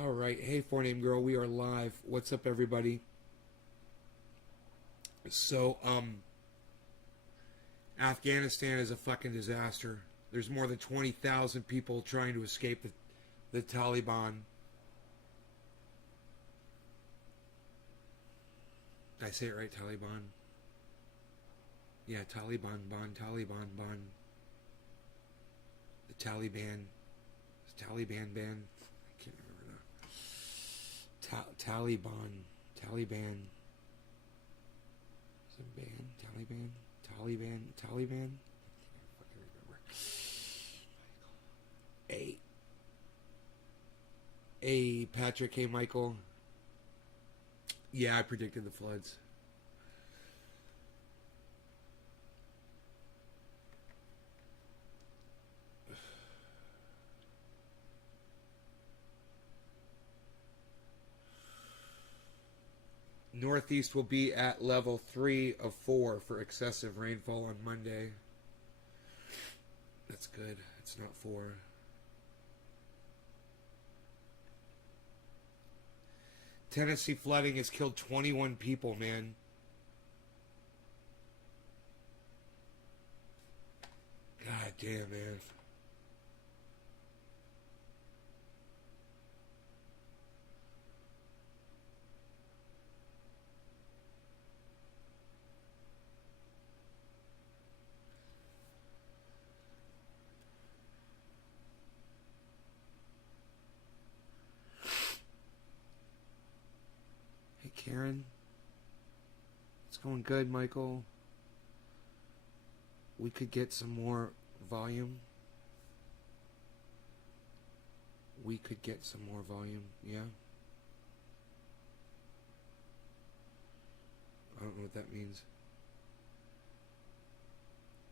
All right. Hey, Four Name Girl, we are live. What's up, everybody? So, Afghanistan is a fucking disaster. There's more than 20,000 people trying to escape the Taliban. Did I say it right? Taliban? Yeah, Taliban, Taliban, The Taliban. Taliban ban. I can't remember now. Taliban. Is it ban? Taliban? Taliban? I fucking remember. Hey, Patrick. Hey, Michael. Yeah, I predicted the floods. Northeast will be at level 3 of 4 for excessive rainfall on Monday. That's good. It's not 4. Tennessee flooding has killed 21 people, man. God damn, man. Karen, it's going good, Michael. We could get some more volume. Yeah. I don't know what that means.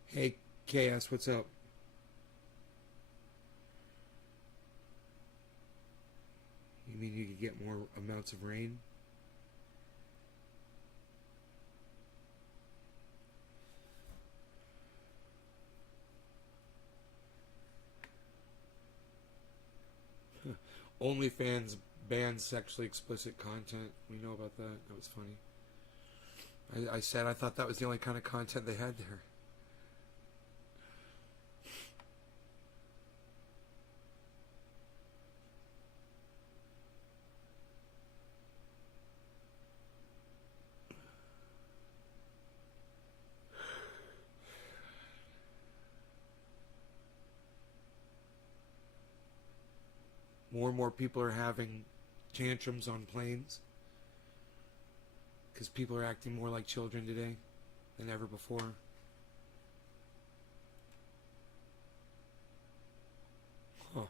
Hey, KS, what's up? You mean you could get more amounts of rain? OnlyFans bans sexually explicit content. We know about that. That was funny. I said I thought that was the only kind of content they had there. More and more people are having tantrums on planes because people are acting more like children today than ever before. Huh.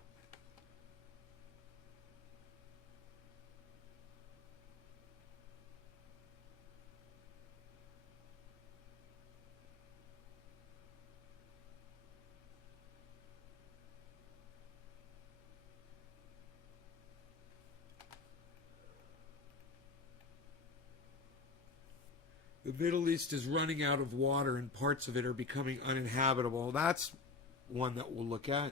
The Middle East is running out of water and parts of it are becoming uninhabitable. That's one that we'll look at.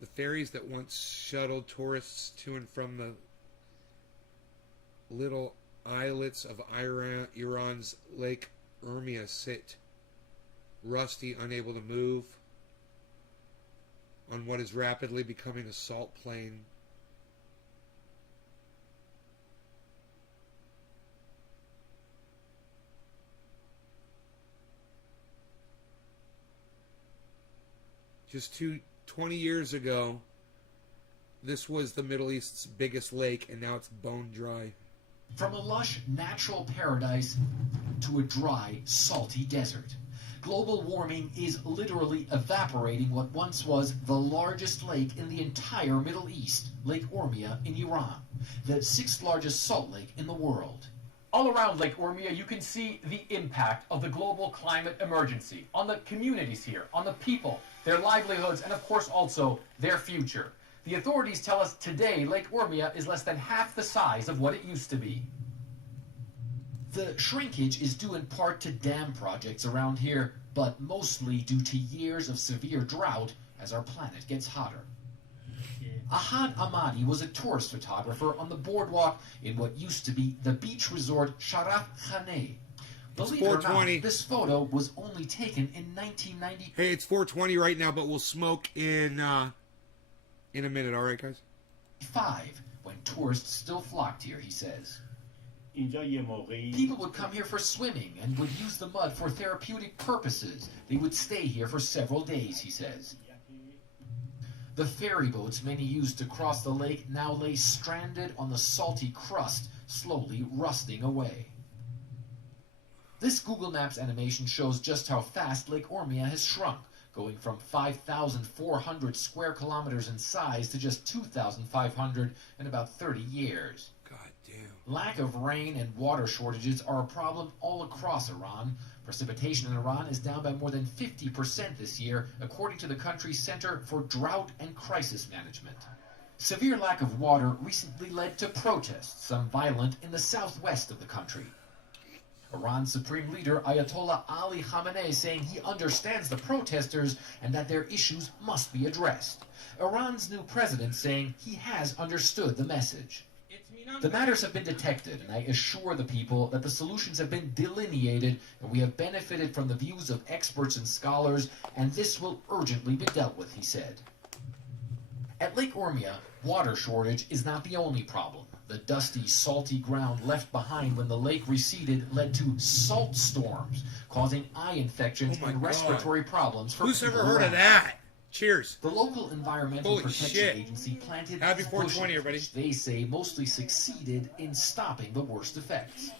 The ferries that once shuttled tourists to and from the little islets of Iran's Lake Urmia sit rusty, unable to move on what is rapidly becoming a salt plain. Just 20 years ago, this was the Middle East's biggest lake, and now it's bone dry. From a lush natural paradise to a dry, salty desert. Global warming is literally evaporating what once was the largest lake in the entire Middle East, Lake Urmia in Iran, the 6th largest salt lake in the world. All around Lake Urmia, you can see the impact of the global climate emergency on the communities here, on the people, their livelihoods, and of course also their future. The authorities tell us today Lake Urmia is less than half the size of what it used to be. The shrinkage is due in part to dam projects around here, but mostly due to years of severe drought as our planet gets hotter. Ahad Ahmadi was a tourist photographer on the boardwalk in what used to be the beach resort Sharaf Khaneh. Believe it or not, this photo was only taken in 1990. Hey, it's 4:20 right now, but we'll smoke in a minute. All right, guys? 5, when tourists still flocked here, he says. People would come here for swimming and would use the mud for therapeutic purposes. They would stay here for several days, he says. The ferry boats many used to cross the lake now lay stranded on the salty crust, slowly rusting away. This Google Maps animation shows just how fast Lake Ormia has shrunk, going from 5,400 square kilometers in size to just 2,500 in about 30 years. God damn. Lack of rain and water shortages are a problem all across Iran. Precipitation in Iran is down by more than 50% this year, according to the country's Center for Drought and Crisis Management. Severe lack of water recently led to protests, some violent, in the southwest of the country. Iran's supreme leader Ayatollah Ali Khamenei saying he understands the protesters and that their issues must be addressed. Iran's new president saying he has understood the message. The matters have been detected, and I assure the people that the solutions have been delineated, and we have benefited from the views of experts and scholars, and this will urgently be dealt with, he said. At Lake Ormia, water shortage is not the only problem. The dusty, salty ground left behind when the lake receded led to salt storms, causing eye infections and respiratory problems for Who's people ever heard around. of that? Cheers. The local Environmental Holy Protection shit. Agency planted Happy these 420, bushes, everybody. which they say mostly succeeded in stopping the worst effects.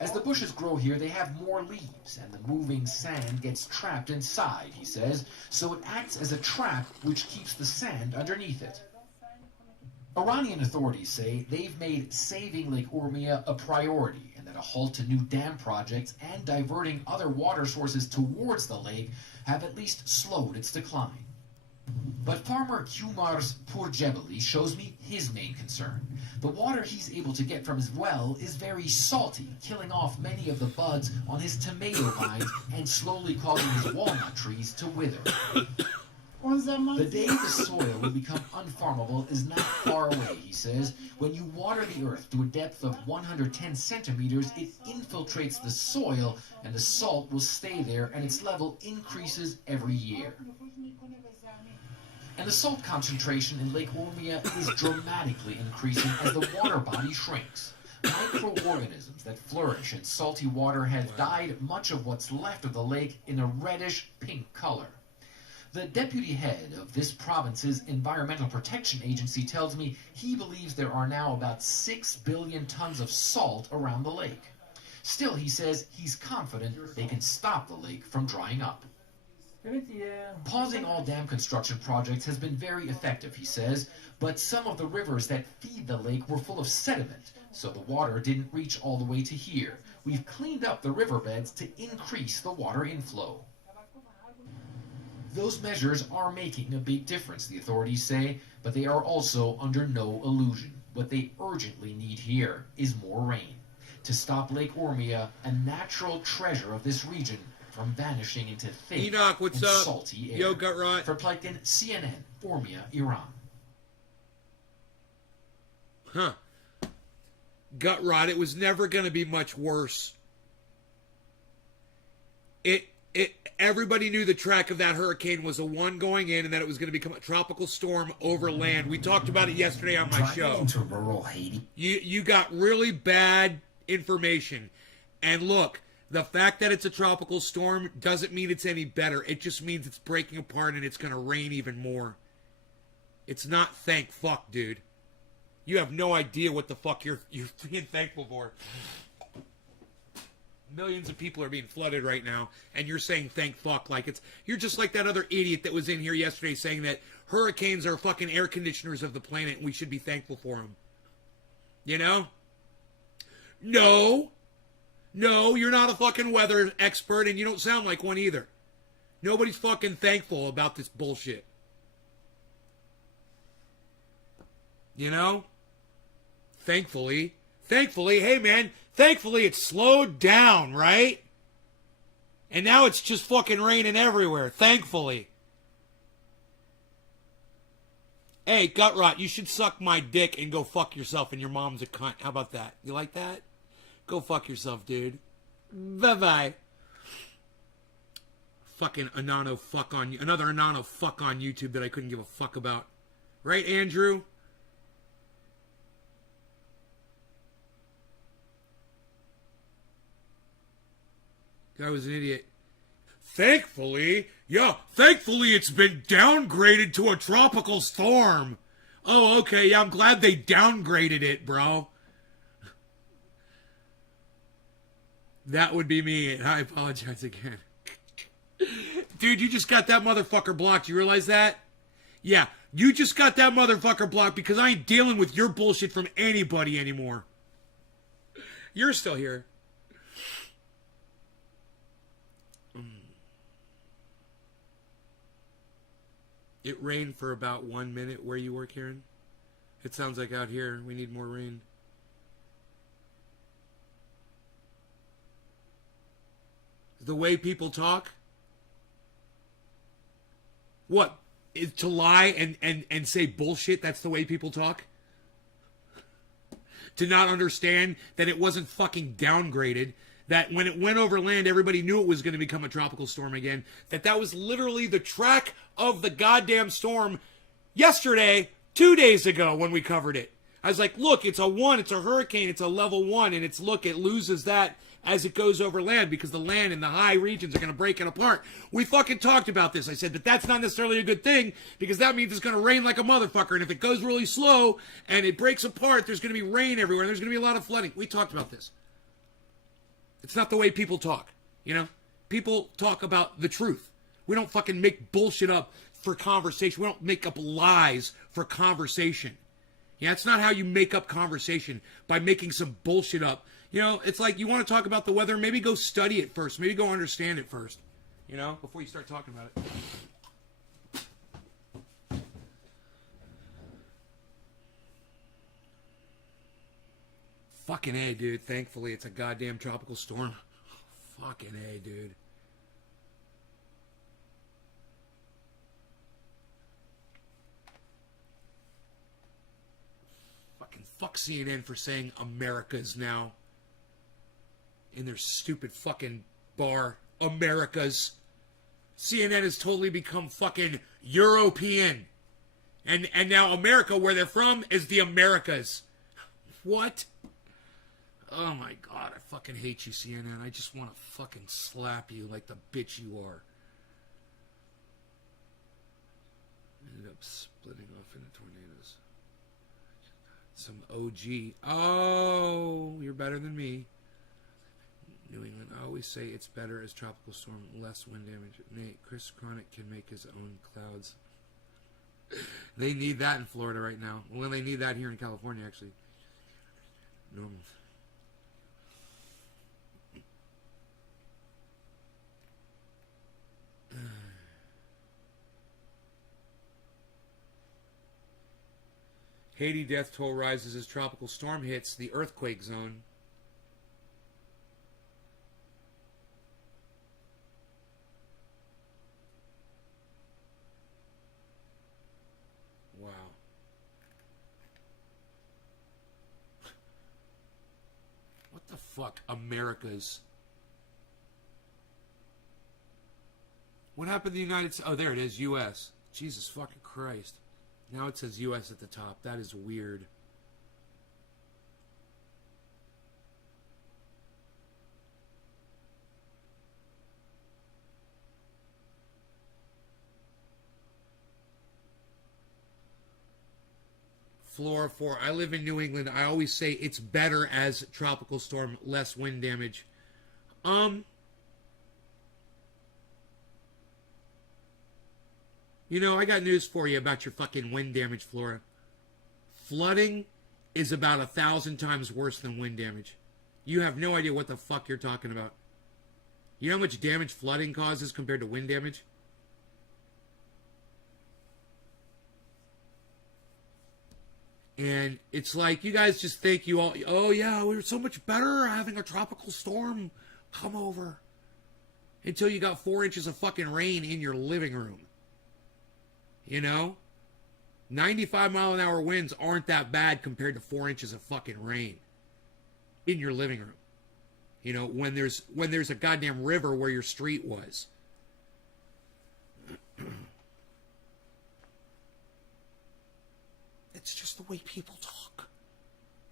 As the bushes grow here, they have more leaves, and the moving sand gets trapped inside, he says, so it acts as a trap which keeps the sand underneath it. Iranian authorities say they've made saving Lake Ormia a priority, and that a halt to new dam projects and diverting other water sources towards the lake have at least slowed its decline. But farmer Kumar's Purjebeli shows me his main concern. The water he's able to get from his well is very salty, killing off many of the buds on his tomato vines and slowly causing his walnut trees to wither. The day the soil will become unfarmable is not far away, he says. When you water the earth to a depth of 110 centimeters, it infiltrates the soil, and the salt will stay there, and its level increases every year. And the salt concentration in Lake Ormia is dramatically increasing as the water body shrinks. Microorganisms that flourish in salty water have dyed much of what's left of the lake in a reddish-pink color. The deputy head of this province's Environmental Protection Agency tells me he believes there are now about 6 billion tons of salt around the lake. Still, he says he's confident they can stop the lake from drying up. Pausing all dam construction projects has been very effective, he says, but some of the rivers that feed the lake were full of sediment, so the water didn't reach all the way to here. We've cleaned up the riverbeds to increase the water inflow. Those measures are making a big difference, the authorities say, but they are also under no illusion. What they urgently need here is more rain to stop Lake Ormia, a natural treasure of this region, from vanishing into thick Enoch, what's and up? salty air. Yo, Gut Rot. For Plankton, CNN, Ormia, Iran. Huh. Gut Rot, it was never going to be much worse. Everybody knew the track of that hurricane was a one going in and that it was going to become a tropical storm over land. We talked about it yesterday on my show. Into rural Haiti. You got really bad information. And look, the fact that it's a tropical storm doesn't mean it's any better. It just means it's breaking apart and it's going to rain even more. It's not thank fuck, dude. You have no idea what the fuck you're being thankful for. Millions of people are being flooded right now, and you're saying thank fuck like it's... You're just like that other idiot that was in here yesterday saying that hurricanes are fucking air conditioners of the planet and we should be thankful for them. You know? No, you're not a fucking weather expert, and you don't sound like one either. Nobody's fucking thankful about this bullshit. You know? Thankfully, hey man, Thankfully, it slowed down, right? And now it's just fucking raining everywhere, thankfully. Hey, gut rot, you should suck my dick and go fuck yourself, and your mom's a cunt. How about that? You like that? Go fuck yourself, dude. Bye-bye. Fucking Anano fuck on you. Another Anano fuck on YouTube that I couldn't give a fuck about. Right, Andrew? Guy was an idiot. Thankfully it's been downgraded to a tropical storm. Oh, okay, yeah, I'm glad they downgraded it, bro. That would be me, and I apologize again. Dude, you just got that motherfucker blocked. You realize that? Yeah, you just got that motherfucker blocked because I ain't dealing with your bullshit from anybody anymore. You're still here. It rained for about 1 minute where you were, Karen. It sounds like out here we need more rain. The way people talk? What? Is to lie and say bullshit, that's the way people talk? To not understand that it wasn't fucking downgraded, that when it went over land, everybody knew it was going to become a tropical storm again, that was literally the track of the goddamn storm yesterday, 2 days ago when we covered it. I was like, look, it's a hurricane, it's a level 1, and it loses that as it goes over land because the land in the high regions are going to break it apart. We fucking talked about this. I said that that's not necessarily a good thing because that means it's going to rain like a motherfucker, and if it goes really slow and it breaks apart, there's going to be rain everywhere, and there's going to be a lot of flooding. We talked about this. It's not the way people talk, you know? People talk about the truth. We don't fucking make bullshit up for conversation. We don't make up lies for conversation. Yeah, it's not how you make up conversation, by making some bullshit up. You know, it's like you want to talk about the weather, maybe go study it first. Maybe go understand it first, you know, before you start talking about it. Fucking A, dude. Thankfully, it's a goddamn tropical storm. Fucking A, dude. Fucking fuck CNN for saying Americas now. In their stupid fucking bar. Americas. CNN has totally become fucking European. And now America, where they're from, is the Americas. What? Oh my god, I fucking hate you, CNN. I just want to fucking slap you like the bitch you are. Ended up splitting off into tornadoes. Some OG. Oh, you're better than me. New England. I always say it's better as tropical storm, less wind damage. Nate, Chris Chronic can make his own clouds. They need that in Florida right now. Well, they need that here in California, actually. Normal. Haiti death toll rises as tropical storm hits the earthquake zone. Wow. What the fuck? Americas. What happened to the United States? Oh, there it is. U.S. Jesus fucking Christ. Now it says U.S. at the top. That is weird. Flora 4. I live in New England. I always say it's better as tropical storm, less wind damage. You know, I got news for you about your fucking wind damage, Flora. Flooding is about 1,000 times worse than wind damage. You have no idea what the fuck you're talking about. You know how much damage flooding causes compared to wind damage? And it's like you guys just think you all, oh yeah, we were so much better having a tropical storm come over. Until you got 4 inches of fucking rain in your living room. You know? 95-mile-an-hour winds aren't that bad compared to 4 inches of fucking rain in your living room. You know, when there's a goddamn river where your street was. It's just the way people talk.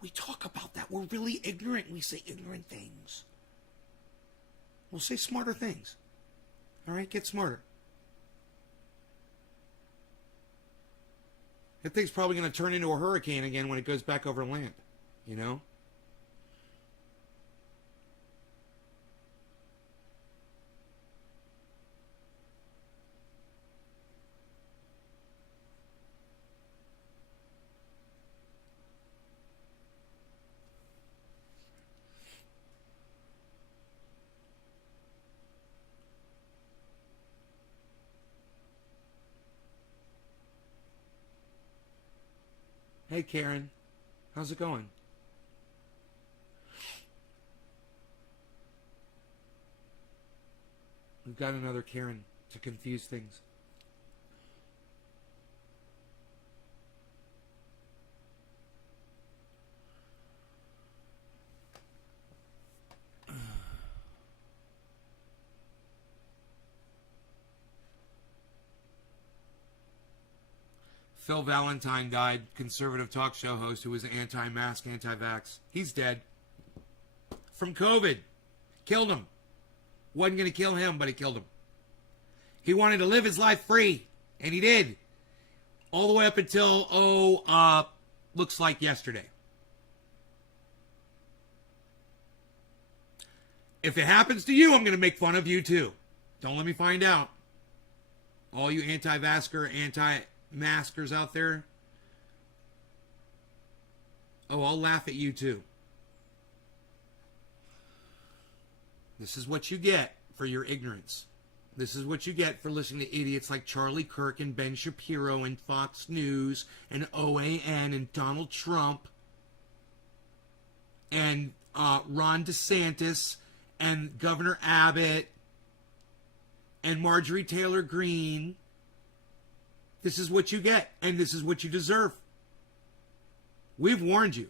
We talk about that. We're really ignorant. We say ignorant things. We'll say smarter things. All right? Get smarter. That thing's probably going to turn into a hurricane again when it goes back over land. You know? Hey, Karen. How's it going? We've got another Karen to confuse things. Phil Valentine died, conservative talk show host who was anti-mask, anti-vax. He's dead. From COVID. Killed him. Wasn't going to kill him, but it killed him. He wanted to live his life free, and he did. All the way up until, looks like yesterday. If it happens to you, I'm going to make fun of you too. Don't let me find out. All you anti-vaxxer, anti-maskers out there. Oh, I'll laugh at you too. This is what you get for your ignorance. This is what you get for listening to idiots like Charlie Kirk and Ben Shapiro and Fox News and OAN and Donald Trump and Ron DeSantis and Governor Abbott and Marjorie Taylor Greene. This is what you get, and this is what you deserve. We've warned you.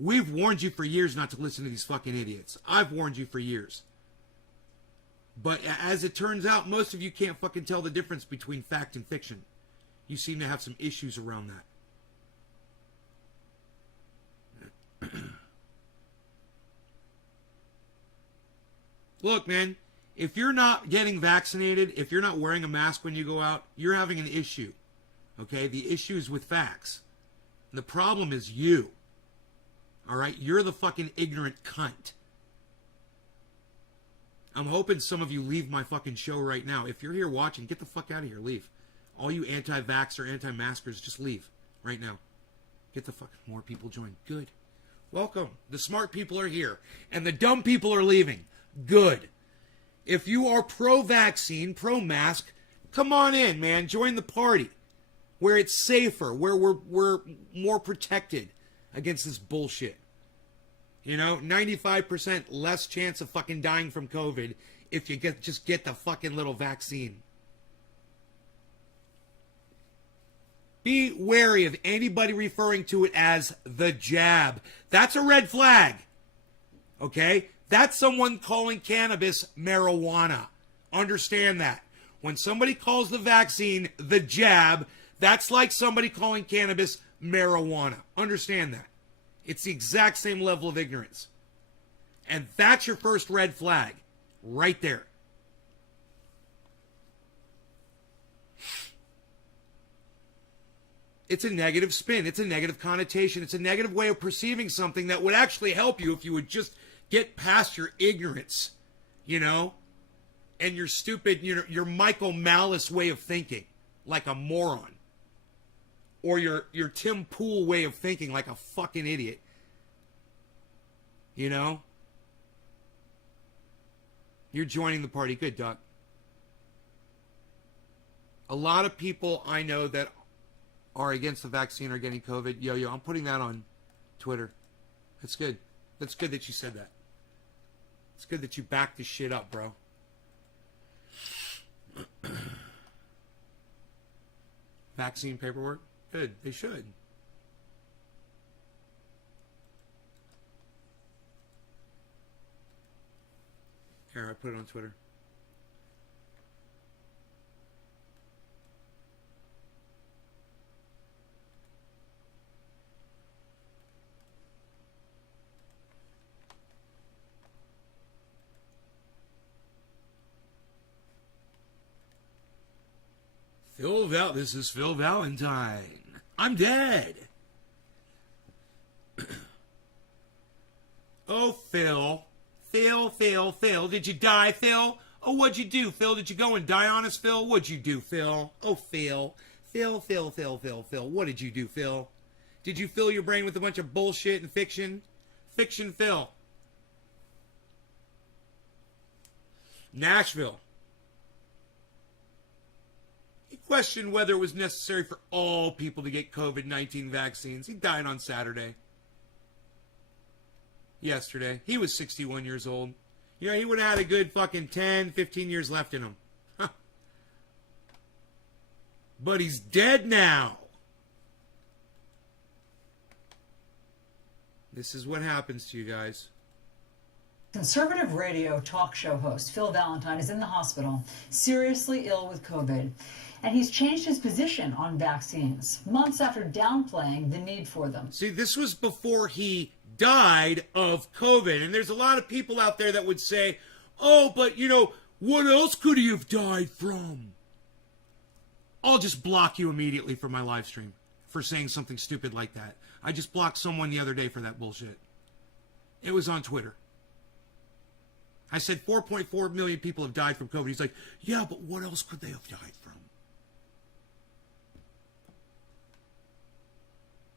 We've warned you for years not to listen to these fucking idiots. I've warned you for years. But as it turns out, most of you can't fucking tell the difference between fact and fiction. You seem to have some issues around that. Look, man, if you're not getting vaccinated, if you're not wearing a mask when you go out, you're having an issue. Okay? The issue is with facts. The problem is you. All right? You're the fucking ignorant cunt. I'm hoping some of you leave my fucking show right now. If you're here watching, get the fuck out of here. Leave. All you anti-vaxxer, anti-maskers, just leave right now. Get the fuck... More people join. Good. Welcome. The smart people are here. And the dumb people are leaving. Good. If you are pro-vaccine, pro-mask, come on in, man. Join the party. Where it's safer. Where we're more protected against this bullshit. You know, 95% less chance of fucking dying from COVID if you just get the fucking little vaccine. Be wary of anybody referring to it as the jab. That's a red flag. Okay? That's someone calling cannabis marijuana. Understand that. When somebody calls the vaccine the jab, that's like somebody calling cannabis marijuana. Understand that. It's the exact same level of ignorance. And that's your first red flag. Right there. It's a negative spin. It's a negative connotation. It's a negative way of perceiving something that would actually help you if you would just get past your ignorance, you know, and your stupid, your Michael Malice way of thinking, like a moron. Or your Tim Pool way of thinking, like a fucking idiot. You know? You're joining the party. Good, Doc. A lot of people I know that are against the vaccine are getting COVID. Yo, I'm putting that on Twitter. That's good. That's good that you said that. It's good that you backed this shit up, bro. Vaccine paperwork? Good. They should. Here, I put it on Twitter. This is Phil Valentine. I'm dead. Oh, Phil. Phil. Did you die, Phil? Oh, what'd you do, Phil? Did you go and die on us, Phil? What'd you do, Phil? Oh, Phil. Phil. What did you do, Phil? Did you fill your brain with a bunch of bullshit and fiction? Fiction, Phil. Nashville. He questioned whether it was necessary for all people to get COVID-19 vaccines. He died on Saturday. Yesterday. He was 61 years old. You know, he would have had a good fucking 10, 15 years left in him. Huh. But he's dead now. This is what happens to you guys. Conservative radio talk show host Phil Valentine is in the hospital, seriously ill with COVID. And he's changed his position on vaccines, months after downplaying the need for them. See, this was before he died of COVID. And there's a lot of people out there that would say, oh, but, you know, what else could he have died from? I'll just block you immediately from my live stream for saying something stupid like that. I just blocked someone the other day for that bullshit. It was on Twitter. I said 4.4 million people have died from COVID. He's like, yeah, but what else could they have died from?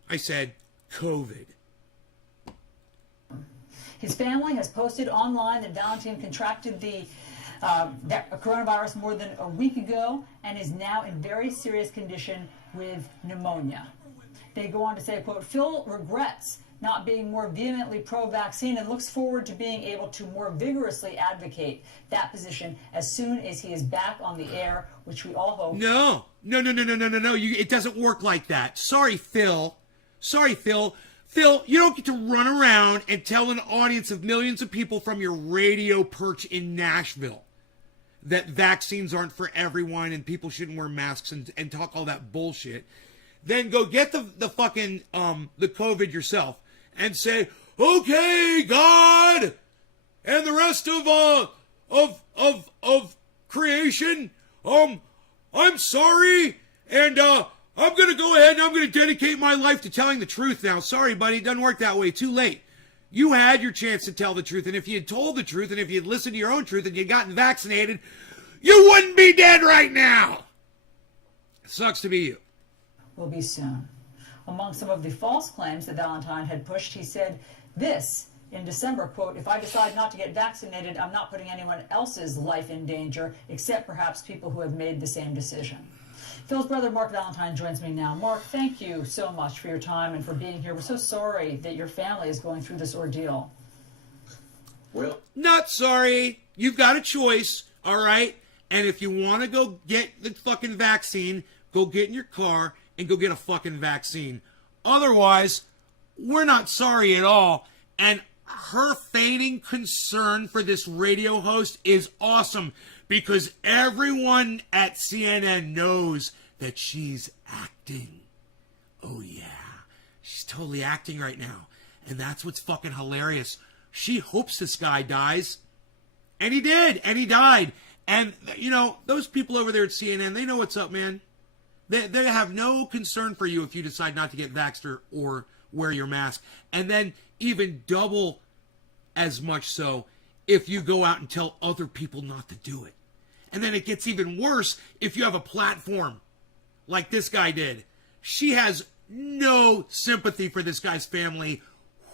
I said, COVID. His family has posted online that Valentine contracted the coronavirus more than a week ago and is now in very serious condition with pneumonia. They go on to say, quote, Phil regrets not being more vehemently pro-vaccine and looks forward to being able to more vigorously advocate that position as soon as he is back on the air, which we all hope. No. It doesn't work like that. Sorry, Phil. Phil, you don't get to run around and tell an audience of millions of people from your radio perch in Nashville that vaccines aren't for everyone and people shouldn't wear masks and talk all that bullshit. Then go get the fucking the COVID yourself and say, okay, God, and the rest of creation, I'm sorry, and I'm gonna go ahead and I'm gonna dedicate my life to telling the truth now. Sorry, buddy, it doesn't work that way. Too late. You had your chance to tell the truth, and if you had told the truth, and if you had listened to your own truth, and you'd gotten vaccinated, you wouldn't be dead right now. Sucks to be you. Will be soon. Among some of the false claims that Valentine had pushed, he said this in December, quote, if I decide not to get vaccinated, I'm not putting anyone else's life in danger, except perhaps people who have made the same decision. Phil's brother, Mark Valentine, joins me now. Mark, thank you so much for your time and for being here. We're so sorry that your family is going through this ordeal. Well, not sorry. You've got a choice, all right? And if you want to go get the fucking vaccine, go get in your car and go get a fucking vaccine. Otherwise, we're not sorry at all. And her feigning concern for this radio host is awesome because everyone at CNN knows that she's acting. Oh, yeah. She's totally acting right now. And that's what's fucking hilarious. She hopes this guy dies. And he did. And he died. And, you know, those people over there at CNN, they know what's up, man. They have no concern for you if you decide not to get vaxxed or wear your mask. And then even double as much so if you go out and tell other people not to do it. And then it gets even worse if you have a platform like this guy did. She has no sympathy for this guy's family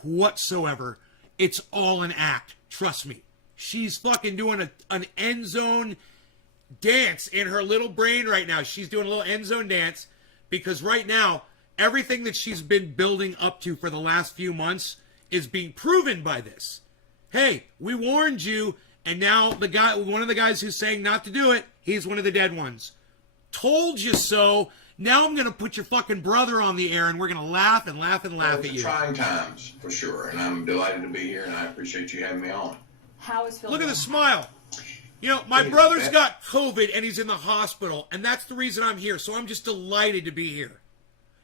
whatsoever. It's all an act. Trust me. She's fucking doing an end zone dance in her little brain right now. She's doing a little end zone dance Because right now, everything that she's been building up to for the last few months is being proven by this. Hey, we warned you, and now one of the guys who's saying not to do it, he's one of the dead ones. Told you so. Now I'm going to put your fucking brother on the air, and we're going to laugh and laugh and laugh at you. Trying times, for sure, and I'm delighted to be here, and I appreciate you having me on. How is Phil? Look at the smile. You know, my brother's got COVID, and he's in the hospital, and that's the reason I'm here, so I'm just delighted to be here.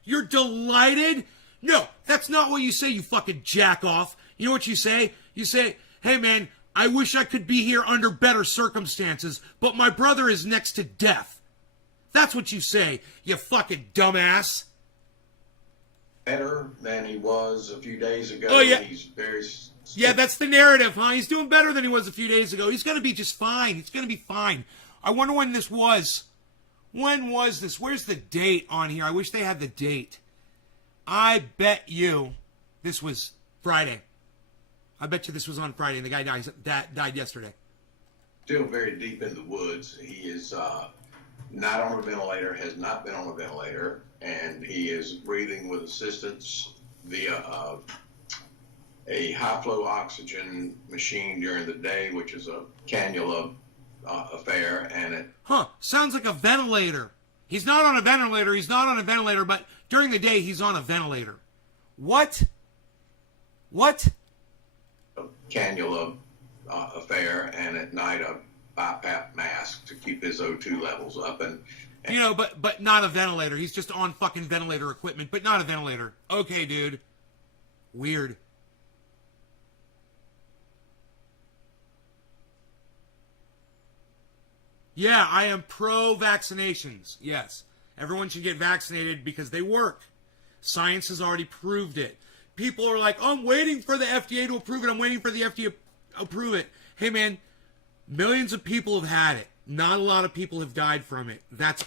You're delighted? No, that's not what you say, you fucking jack off. You know what you say? You say, hey man, I wish I could be here under better circumstances, but my brother is next to death. That's what you say, you fucking dumbass. Better than he was a few days ago. Oh, yeah. He's very... Yeah, that's the narrative, huh? He's doing better than he was a few days ago. He's going to be just fine. He's going to be fine. I wonder when this was. When was this? Where's the date on here? I wish they had the date. I bet you this was Friday. I bet you this was on Friday, and the guy died yesterday. Still very deep in the woods. He is not on a ventilator, has not been on a ventilator, and he is breathing with assistance via a high-flow oxygen machine during the day, which is a cannula affair, and it... Sounds like a ventilator. He's not on a ventilator, but during the day, he's on a ventilator. What? What? A cannula affair, and at night a BiPAP mask to keep his O2 levels up, and you know, but not a ventilator. He's just on fucking ventilator equipment, but not a ventilator. Okay, dude. Weird. Yeah, I am pro-vaccinations. Yes. Everyone should get vaccinated because they work. Science has already proved it. People are like, oh, I'm waiting for the FDA to approve it. I'm waiting for the FDA to approve it. Hey, man, millions of people have had it. Not a lot of people have died from it. That's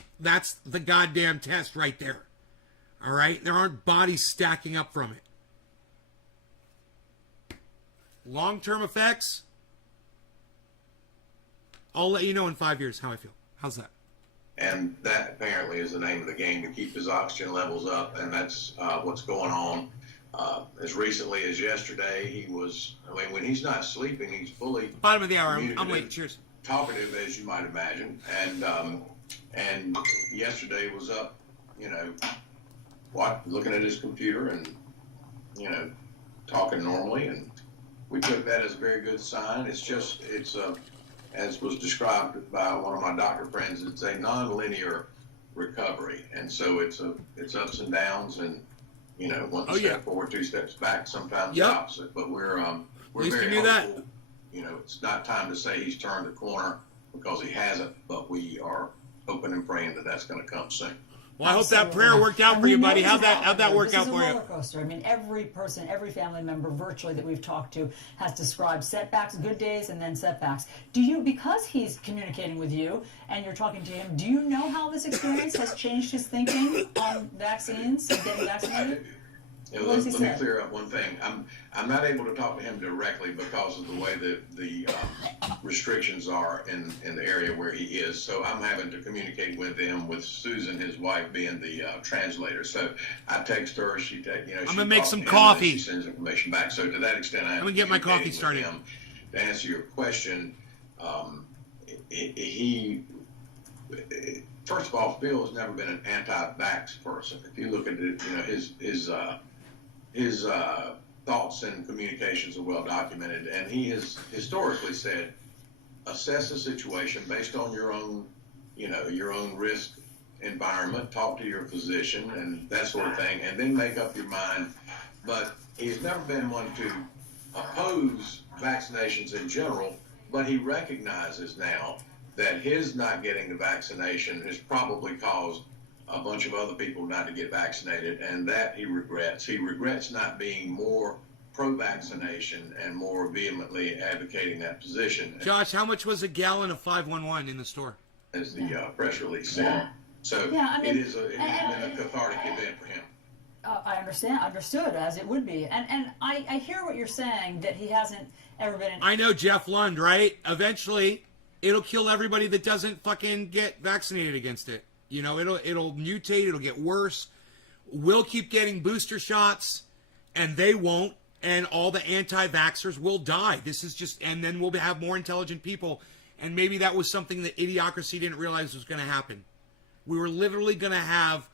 the goddamn test right there. All right? There aren't bodies stacking up from it. Long-term effects? I'll let you know in 5 years how I feel. How's that? And that apparently is the name of the game, to keep his oxygen levels up, and that's what's going on. As recently as yesterday, he was, when he's not sleeping, he's fully... Bottom of the hour. I'm late. Cheers. Talkative, as you might imagine. And yesterday was up, looking at his computer and, talking normally, and we took that as a very good sign. It's as was described by one of my doctor friends, it's a non-linear recovery, and so it's ups and downs, and one step forward, 2 steps back, sometimes the opposite. But we're very hopeful. It's not time to say he's turned the corner, because he hasn't, but we are hoping and praying that that's going to come soon. Well, I hope that prayer worked out for you, buddy. How'd that work out for you? This is a roller coaster. I mean, every person, every family member virtually that we've talked to has described setbacks, good days, and then setbacks. Do you, because he's communicating with you and you're talking to him, do you know how this experience has changed his thinking on vaccines and getting vaccinated? Let me clear up one thing. I'm not able to talk to him directly because of the way that the restrictions are in the area where he is. So I'm having to communicate with him, with Susan, his wife, being the translator. So I text her. She I'm gonna make some coffee. She sends information back. So to that extent, I'm gonna get my coffee started. To answer your question, first of all, Phil has never been an anti-vax person. If you look at it, his thoughts and communications are well documented, and he has historically said, assess the situation based on your own risk environment, talk to your physician and that sort of thing, and then make up your mind. But he's never been one to oppose vaccinations in general, but he recognizes now that his not getting the vaccination has probably caused a bunch of other people not to get vaccinated, and that he regrets. He regrets not being more pro-vaccination and more vehemently advocating that position. Josh, how much was a gallon of 511 in the store? As the press release said. So it has been a cathartic event for him. I understood, as it would be. And I hear what you're saying, that he hasn't ever been... I know Jeff Lund, right? Eventually, it'll kill everybody that doesn't fucking get vaccinated against it. You know, it'll mutate. It'll get worse. We'll keep getting booster shots, and they won't. And all the anti-vaxxers will die. This is just, and then we'll have more intelligent people. And maybe that was something that idiocracy didn't realize was going to happen. We were literally going to have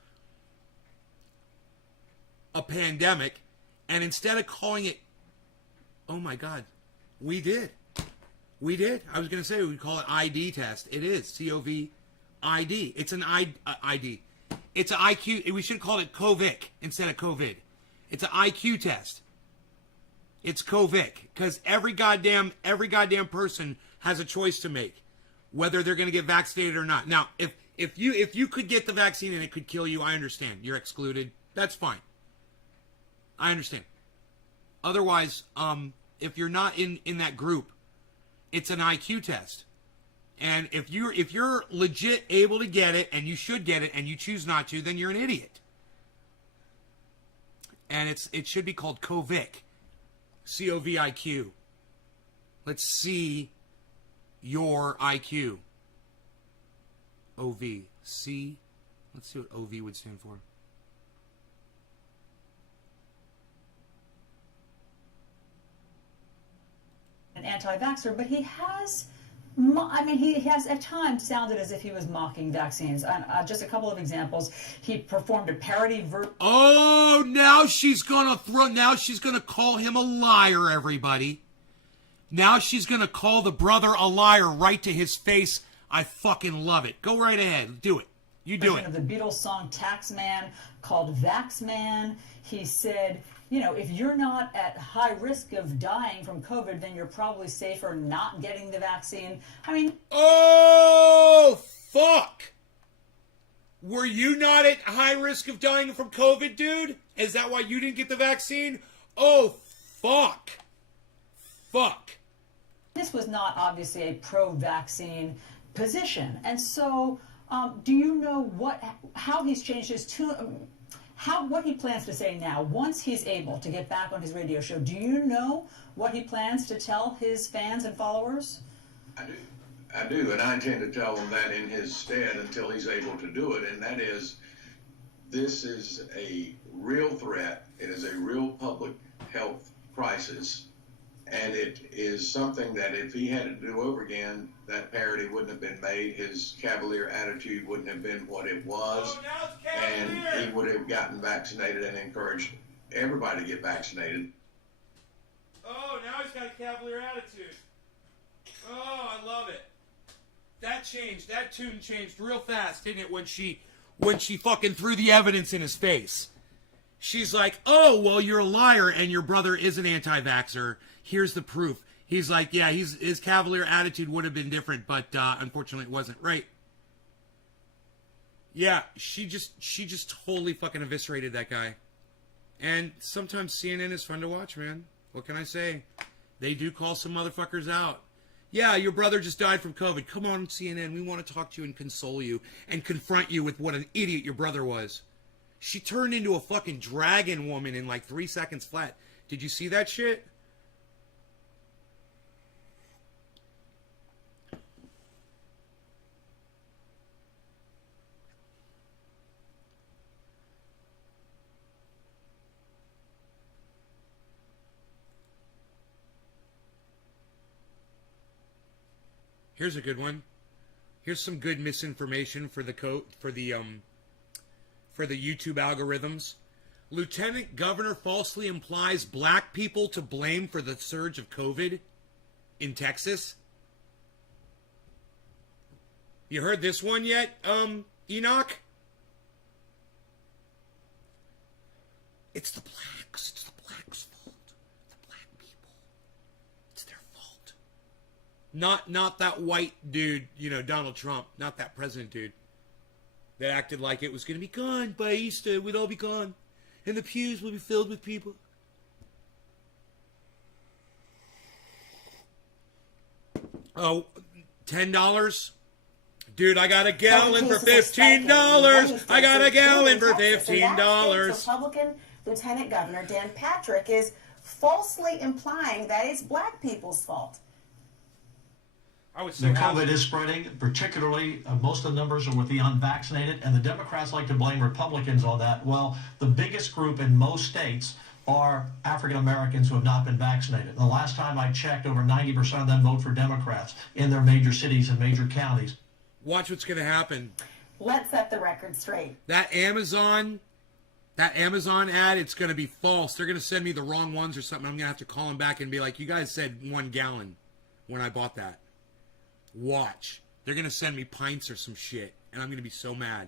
a pandemic, and instead of calling it, oh my God, we did. I was going to say we call it ID test. It is COVID-ID. It's an ID. It's an IQ. We should call it COVID instead of COVID. It's an IQ test. It's COVID, because every goddamn person has a choice to make whether they're going to get vaccinated or not. Now, if you could get the vaccine and it could kill you, I understand. You're excluded. That's fine. I understand. Otherwise, if you're not in that group, it's an IQ test. And if you're legit able to get it, and you should get it, and you choose not to, then you're an idiot. And it should be called COVID. COVID. Let's see your IQ. OV. C. Let's see what OV would stand for. An anti-vaxxer, but he has at times sounded as if he was mocking vaccines. Just a couple of examples. He performed a parody Oh, now she's gonna call him a liar, everybody. Now she's gonna call the brother a liar right to his face. I fucking love it. Go right ahead. Do it. You do it. Of the Beatles song Taxman called Vaxman. He said, you know, if you're not at high risk of dying from COVID, then you're probably safer not getting the vaccine. I mean... Oh, fuck! Were you not at high risk of dying from COVID, dude? Is that why you didn't get the vaccine? Oh, fuck. Fuck. This was not obviously a pro-vaccine position. And so, do you know how he's changed his tune... what he plans to say now, once he's able to get back on his radio show? Do you know what he plans to tell his fans and followers? I do, and I intend to tell him that in his stead until he's able to do it, and that is, this is a real threat. It is a real public health crisis, and it is something that if he had to do over again, that parody wouldn't have been made. His cavalier attitude wouldn't have been what it was, and he would have gotten vaccinated and encouraged everybody to get vaccinated. Oh, now he's got a cavalier attitude. Oh, I love it. That tune changed real fast, didn't it, when she fucking threw the evidence in his face. She's like, oh, well, you're a liar and your brother is an anti-vaxxer. Here's the proof. He's like, yeah, his cavalier attitude would have been different, but unfortunately it wasn't. Right. Yeah, she just totally fucking eviscerated that guy. And sometimes CNN is fun to watch, man. What can I say? They do call some motherfuckers out. Yeah, your brother just died from COVID. Come on, CNN. We want to talk to you and console you and confront you with what an idiot your brother was. She turned into a fucking dragon woman in like 3 seconds flat. Did you see that shit? Here's a good one. Here's some good misinformation for the YouTube algorithms. Lieutenant Governor falsely implies black people to blame for the surge of COVID in Texas. You heard this one yet, Enoch? It's the blacks. It's the blacks' fault. The black people. It's their fault. Not that white dude, Donald Trump. Not that president dude that acted like it was going to be gone by Easter. We'd all be gone. And the pews will be filled with people. Oh, $10? Dude, I got a gallon for $15. I got a gallon for $15. Republican Lieutenant Governor Dan Patrick is falsely implying that it's black people's fault. I was The COVID is spreading, particularly most of the numbers are with the unvaccinated, and the Democrats like to blame Republicans on that. Well, the biggest group in most states are African Americans who have not been vaccinated. The last time I checked, over 90% of them vote for Democrats in their major cities and major counties. Watch what's going to happen. Let's set the record straight. That Amazon ad, it's going to be false. They're going to send me the wrong ones or something. I'm going to have to call them back and be like, you guys said 1 gallon when I bought that. Watch. They're going to send me pints or some shit, and I'm going to be so mad.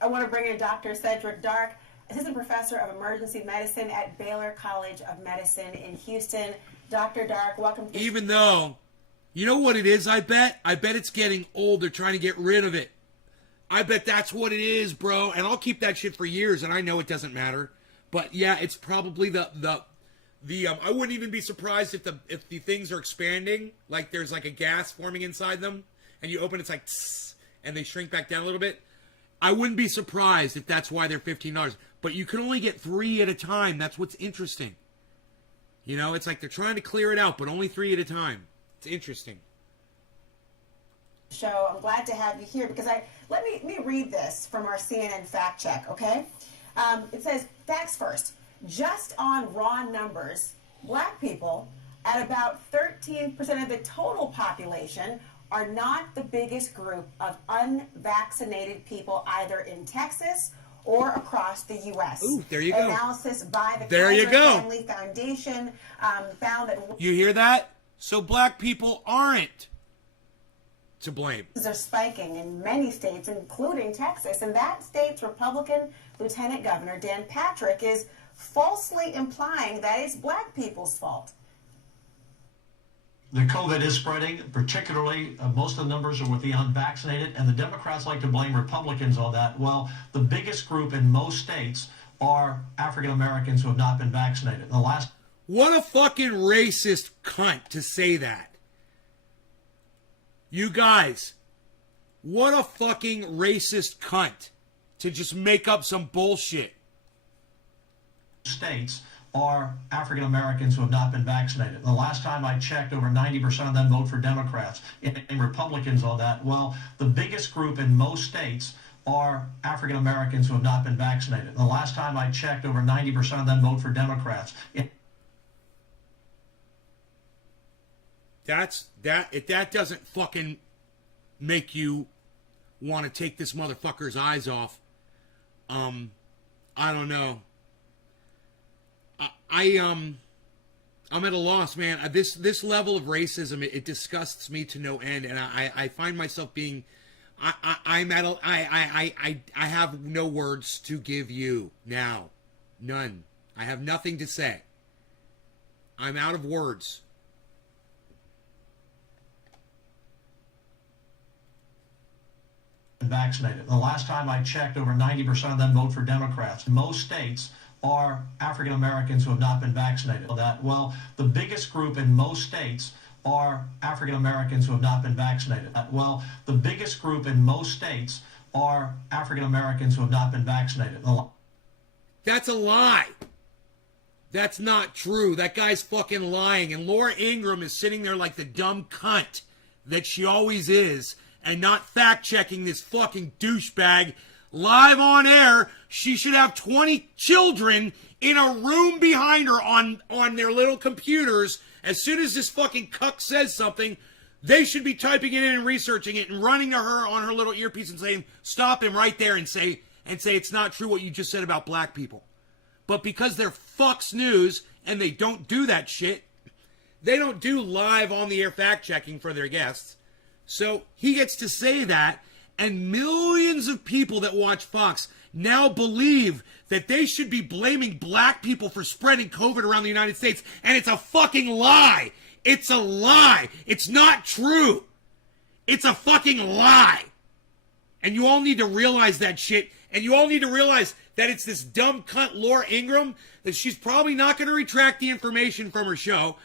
I want to bring in Dr. Cedric Dark, Assistant Professor of Emergency Medicine at Baylor College of Medicine in Houston. Dr. Dark, welcome to... Even though, you know what it is, I bet? I bet it's getting old. They're trying to get rid of it. I bet that's what it is, bro. And I'll keep that shit for years, and I know it doesn't matter. But yeah, it's probably the I wouldn't even be surprised if the things are expanding, like there's like a gas forming inside them, and you open it's like tss, and they shrink back down a little bit. I wouldn't be surprised if that's why they're $15. But you can only get 3 at a time. That's what's interesting. You know, it's like they're trying to clear it out, but only 3 at a time. It's interesting. Show. I'm glad to have you here because let me read this from our CNN fact check, okay? It says, facts first. Just on raw numbers, black people at about 13% of the total population are not the biggest group of unvaccinated people either in Texas or across the U.S. Ooh, there you go. Analysis by the There you Kaiser go. Family Foundation found that... You hear that? So black people aren't to blame. Are spiking in many states, including Texas, and that state's Republican Lieutenant Governor Dan Patrick is falsely implying that it's black people's fault. The COVID is spreading, particularly most of the numbers are with the unvaccinated, and the Democrats like to blame Republicans on that. Well, the biggest group in most states are African Americans who have not been vaccinated. What a fucking racist cunt to say that. You guys, what a fucking racist cunt to just make up some bullshit. States are African Americans who have not been vaccinated. The last time I checked, over 90% of them vote for Democrats and Republicans on that. Well, the biggest group in most states are African Americans who have not been vaccinated. The last time I checked, over 90% of them vote for Democrats. If that doesn't fucking make you want to take this motherfucker's eyes off, I don't know. I'm at a loss, man. This level of racism, it disgusts me to no end, and I find myself being, I have no words to give you now, none. I have nothing to say. I'm out of words. Vaccinated. The last time I checked, over 90% of them vote for Democrats. Most states are African Americans who have not been vaccinated. Well, the biggest group in most states are African Americans who have not been vaccinated. Well, the biggest group in most states are African Americans who have not been vaccinated. That's a lie. That's not true. That guy's fucking lying. And Laura Ingraham is sitting there like the dumb cunt that she always is and not fact-checking this fucking douchebag live on air. She should have 20 children in a room behind her on their little computers. As soon as this fucking cuck says something, they should be typing it in and researching it and running to her on her little earpiece and saying, stop him right there, and say it's not true what you just said about black people. But because they're Fox News and they don't do that shit, they don't do live on the air fact-checking for their guests. So he gets to say that, and millions of people that watch Fox now believe that they should be blaming black people for spreading COVID around the United States, and it's a fucking lie. It's a lie. It's not true. It's a fucking lie. And you all need to realize that shit, and you all need to realize that it's this dumb cunt Laura Ingraham, that she's probably not going to retract the information from her show.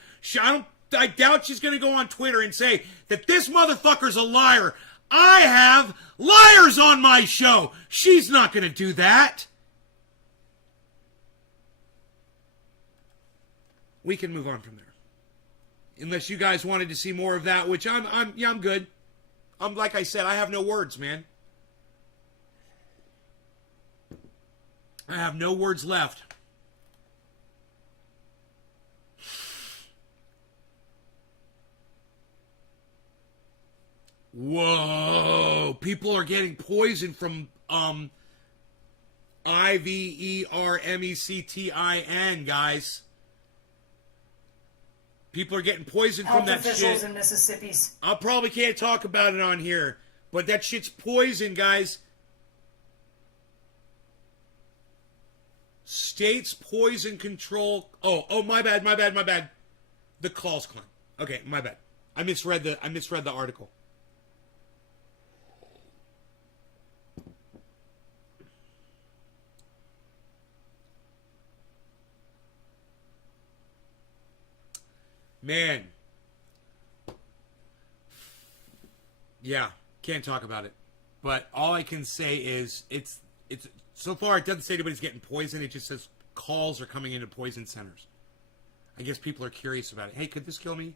I doubt she's going to go on Twitter and say that this motherfucker's a liar. I have liars on my show. She's not going to do that. We can move on from there. Unless you guys wanted to see more of that, which I'm good. I'm like I said, I have no words, man. I have no words left. Whoa, people are getting poisoned from Ivermectin, guys. People are getting poisoned from that officials shit. in Mississippi. I probably can't talk about it on here, but that shit's poison, guys. States poison control. Oh, my bad. The calls climb. Okay, my bad. I misread the article. Man. Yeah, can't talk about it. But all I can say is it's so far it doesn't say anybody's getting poisoned. It just says calls are coming into poison centers. I guess people are curious about it. Hey, could this kill me?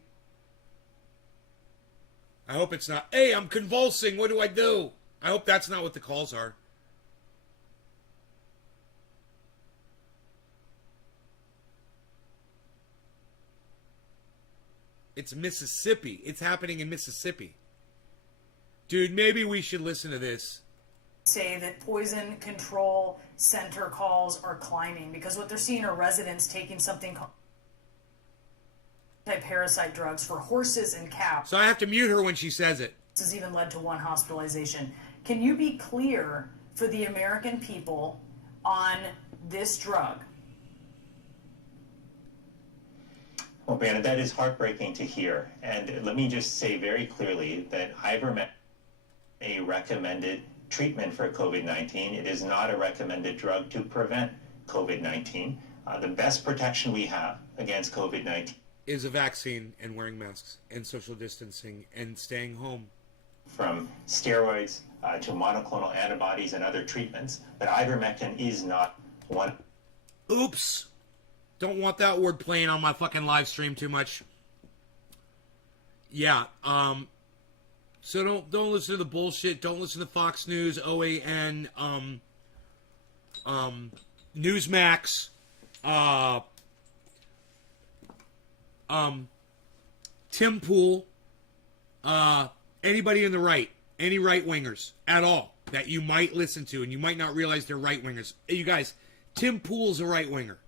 I hope it's not. Hey, I'm convulsing. What do I do? I hope that's not what the calls are. It's Mississippi. It's happening in Mississippi. Dude, maybe we should listen to this. Say that poison control center calls are climbing because what they're seeing are residents taking something called anti-parasite drugs for horses and cows. So I have to mute her when she says it. This has even led to one hospitalization. Can you be clear for the American people on this drug? Well, Bannon, that is heartbreaking to hear. And let me just say very clearly that ivermectin is a recommended treatment for COVID-19. It is not a recommended drug to prevent COVID-19. The best protection we have against COVID-19 is a vaccine and wearing masks and social distancing and staying home. From steroids to monoclonal antibodies and other treatments, but ivermectin is not one. Oops. Don't want that word playing on my fucking live stream too much. Yeah, so don't listen to the bullshit. Don't listen to Fox News, OAN, Newsmax, Tim Pool, anybody in the right, any right-wingers at all that you might listen to, and you might not realize they're right-wingers. Hey, you guys, Tim Pool's a right-winger.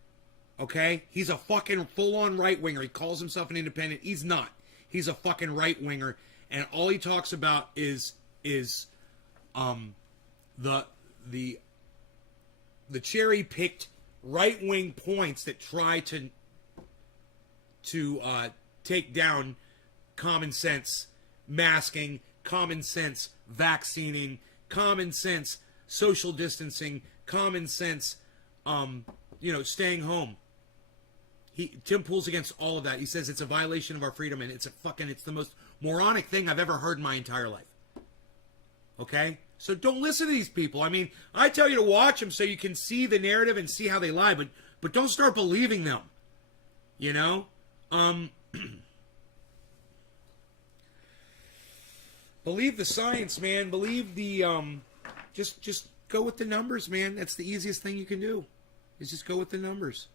Okay? He's a fucking full-on right-winger. He calls himself an independent. He's not. He's a fucking right-winger. And all he talks about is the cherry-picked right-wing points that try to take down common sense masking, common sense vaccinating, common sense social distancing, common sense staying home. Tim Pool's against all of that. He says it's a violation of our freedom, and it's the most moronic thing I've ever heard in my entire life. Okay? So don't listen to these people. I mean, I tell you to watch them so you can see the narrative and see how they lie, but don't start believing them. You know? Believe the science, man. Believe the just go with the numbers, man. That's the easiest thing you can do. Is just go with the numbers.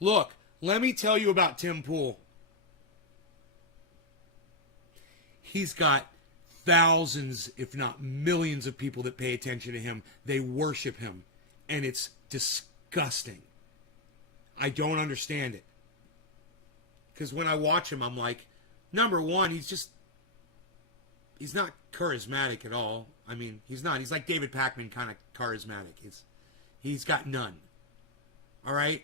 Look, let me tell you about Tim Pool. He's got thousands, if not millions of people that pay attention to him. They worship him. And it's disgusting. I don't understand it. Because when I watch him, I'm like, number one, he's not charismatic at all. I mean, he's not. He's like David Pakman kind of charismatic. He's got none. All right?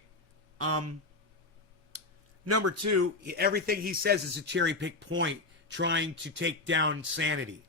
Number two, everything he says is a cherry-picked point trying to take down sanity.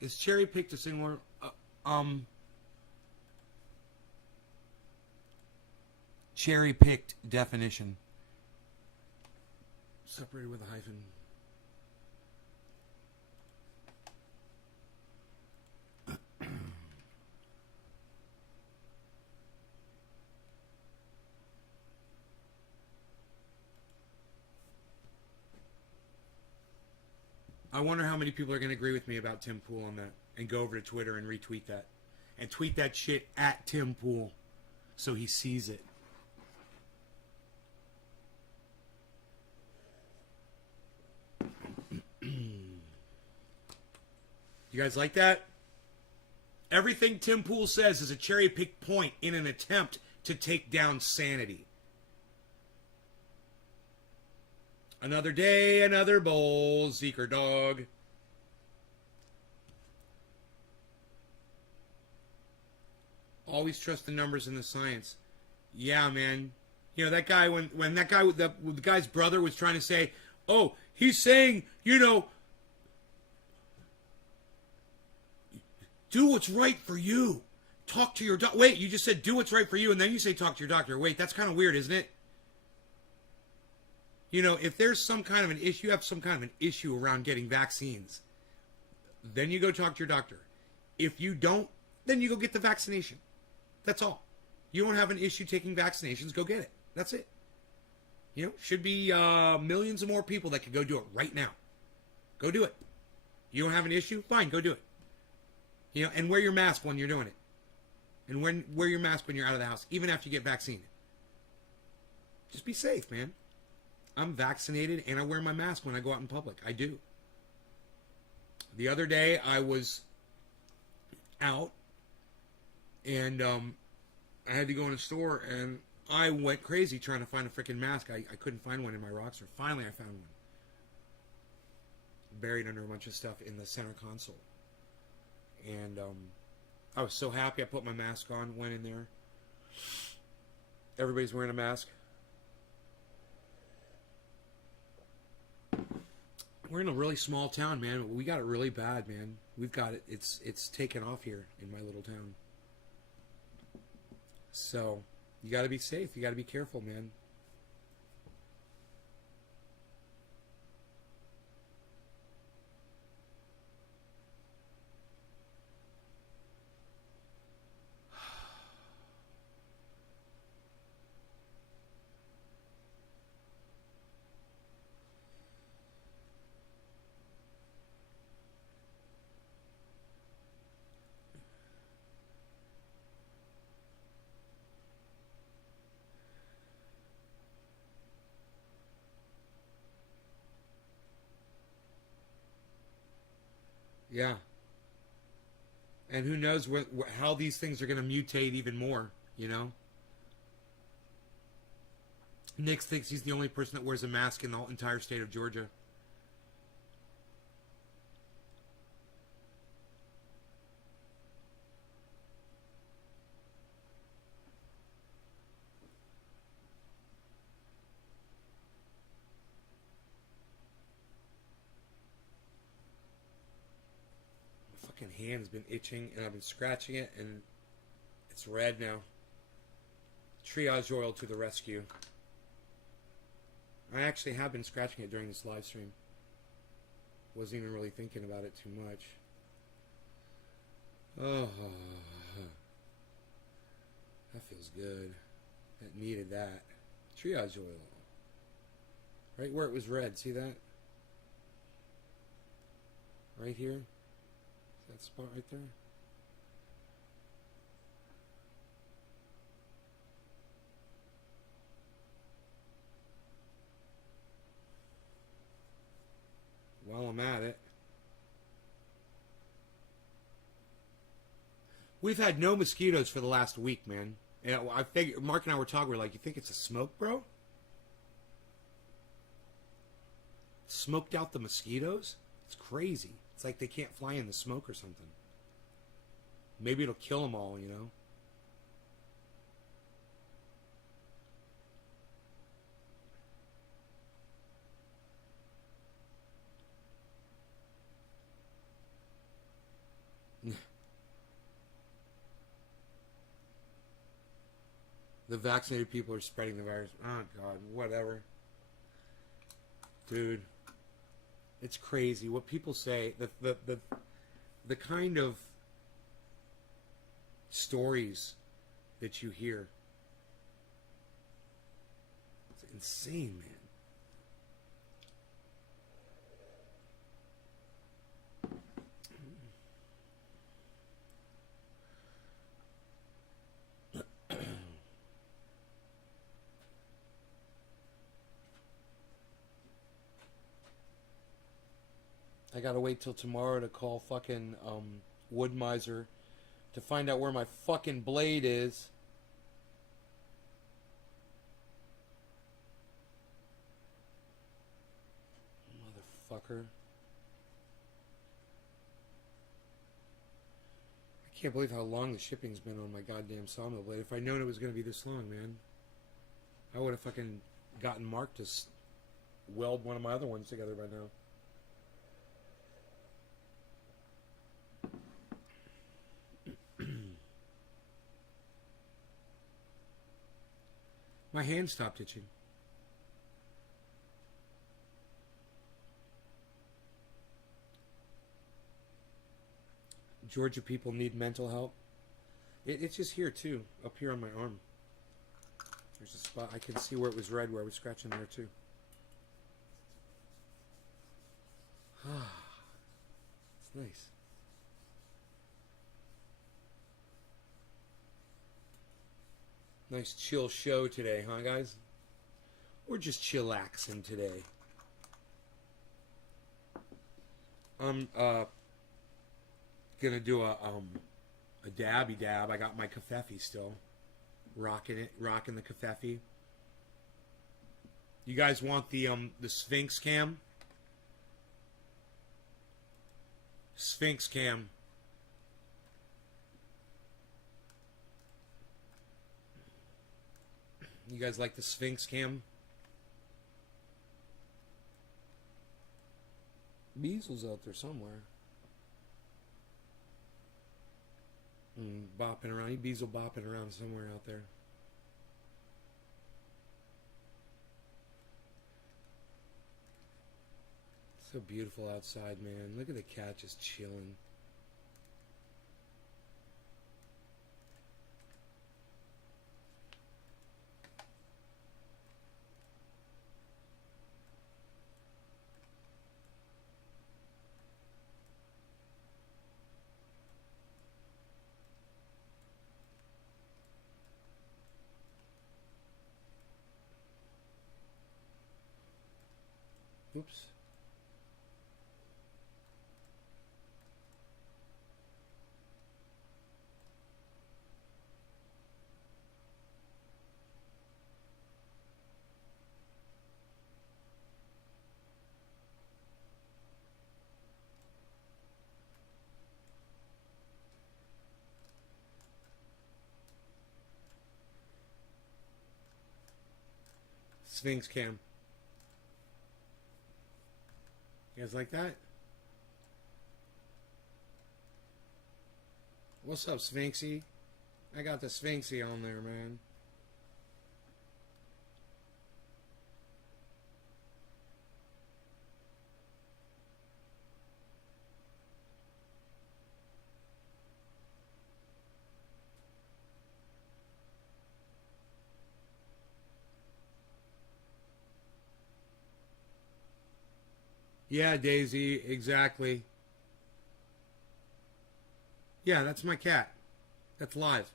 Is cherry picked a singular? Cherry picked definition. Separated with a hyphen. I wonder how many people are going to agree with me about Tim Pool on that and go over to Twitter and retweet that. And tweet that shit at Tim Pool so he sees it. You guys like that? Everything Tim Pool says is a cherry-picked point in an attempt to take down sanity. Another day, another bowl, Zeker dog. Always trust the numbers and the science. Yeah, man. You know, that guy, when that guy, the guy's brother was trying to say, oh, he's saying, you know, do what's right for you. Talk to your doctor. Wait, you just said do what's right for you, and then you say talk to your doctor. Wait, that's kind of weird, isn't it? You know, if there's some kind of an issue, you have some kind of an issue around getting vaccines, then you go talk to your doctor. If you don't, then you go get the vaccination. That's all. You don't have an issue taking vaccinations, go get it. That's it. You know, should be millions of more people that could go do it right now. Go do it. You don't have an issue? Fine, go do it. You know, and wear your mask when you're doing it. And wear your mask when you're out of the house, even after you get vaccinated. Just be safe, man. I'm vaccinated and I wear my mask when I go out in public. I do. The other day I was out and I had to go in a store and I went crazy trying to find a freaking mask. I couldn't find one in my rock store. Finally I found one. Buried under a bunch of stuff in the center console. And I was so happy. I put my mask on, went in there. Everybody's wearing a mask. We're in a really small town, man. We got it really bad, man. We've got it. It's taken off here in my little town. So you got to be safe. You got to be careful, man. Yeah. And who knows how these things are going to mutate even more, you know? Nick thinks he's the only person that wears a mask in the entire state of Georgia. Hand's been itching and I've been scratching it and it's red now. Triage oil to the rescue. I actually have been scratching it during this live stream. Wasn't even really thinking about it too much. Oh, that feels good. That needed that. Triage oil. Right where it was red, see that? Right here. That spot right there. While I'm at it, we've had no mosquitoes for the last week, man. And I figured Mark and I were talking. We're like, "You think it's a smoke, bro? Smoked out the mosquitoes? It's crazy." It's like they can't fly in the smoke or something. Maybe it'll kill them all, you know? The vaccinated people are spreading the virus. Oh, God, whatever. Dude, it's crazy what people say. The kind of stories that you hear. It's insane, man. I gotta wait till tomorrow to call fucking Wood Miser to find out where my fucking blade is. Motherfucker. I can't believe how long the shipping's been on my goddamn sawmill blade. If I'd known it was gonna be this long, man, I would have fucking gotten Mark to weld one of my other ones together by now. My hand stopped itching. Georgia people need mental help. It's just here too, up here on my arm. There's a spot I can see where it was red, where I was scratching there too. It's nice. Nice chill show today, huh, guys? We're just chillaxing today. I'm gonna do a dabby dab. I got my kafefe still, rocking the kafefe. You guys want the Sphinx cam? Sphinx cam. You guys like the Sphinx cam? Beasel's out there somewhere. Bopping around. Beazle bopping around somewhere out there. So beautiful outside, man. Look at the cat just chilling. Oops. Sphinx cam. You guys like that? What's up, Sphinxy? I got the Sphinxy on there, man. Yeah, Daisy, exactly. Yeah, that's my cat. That's live.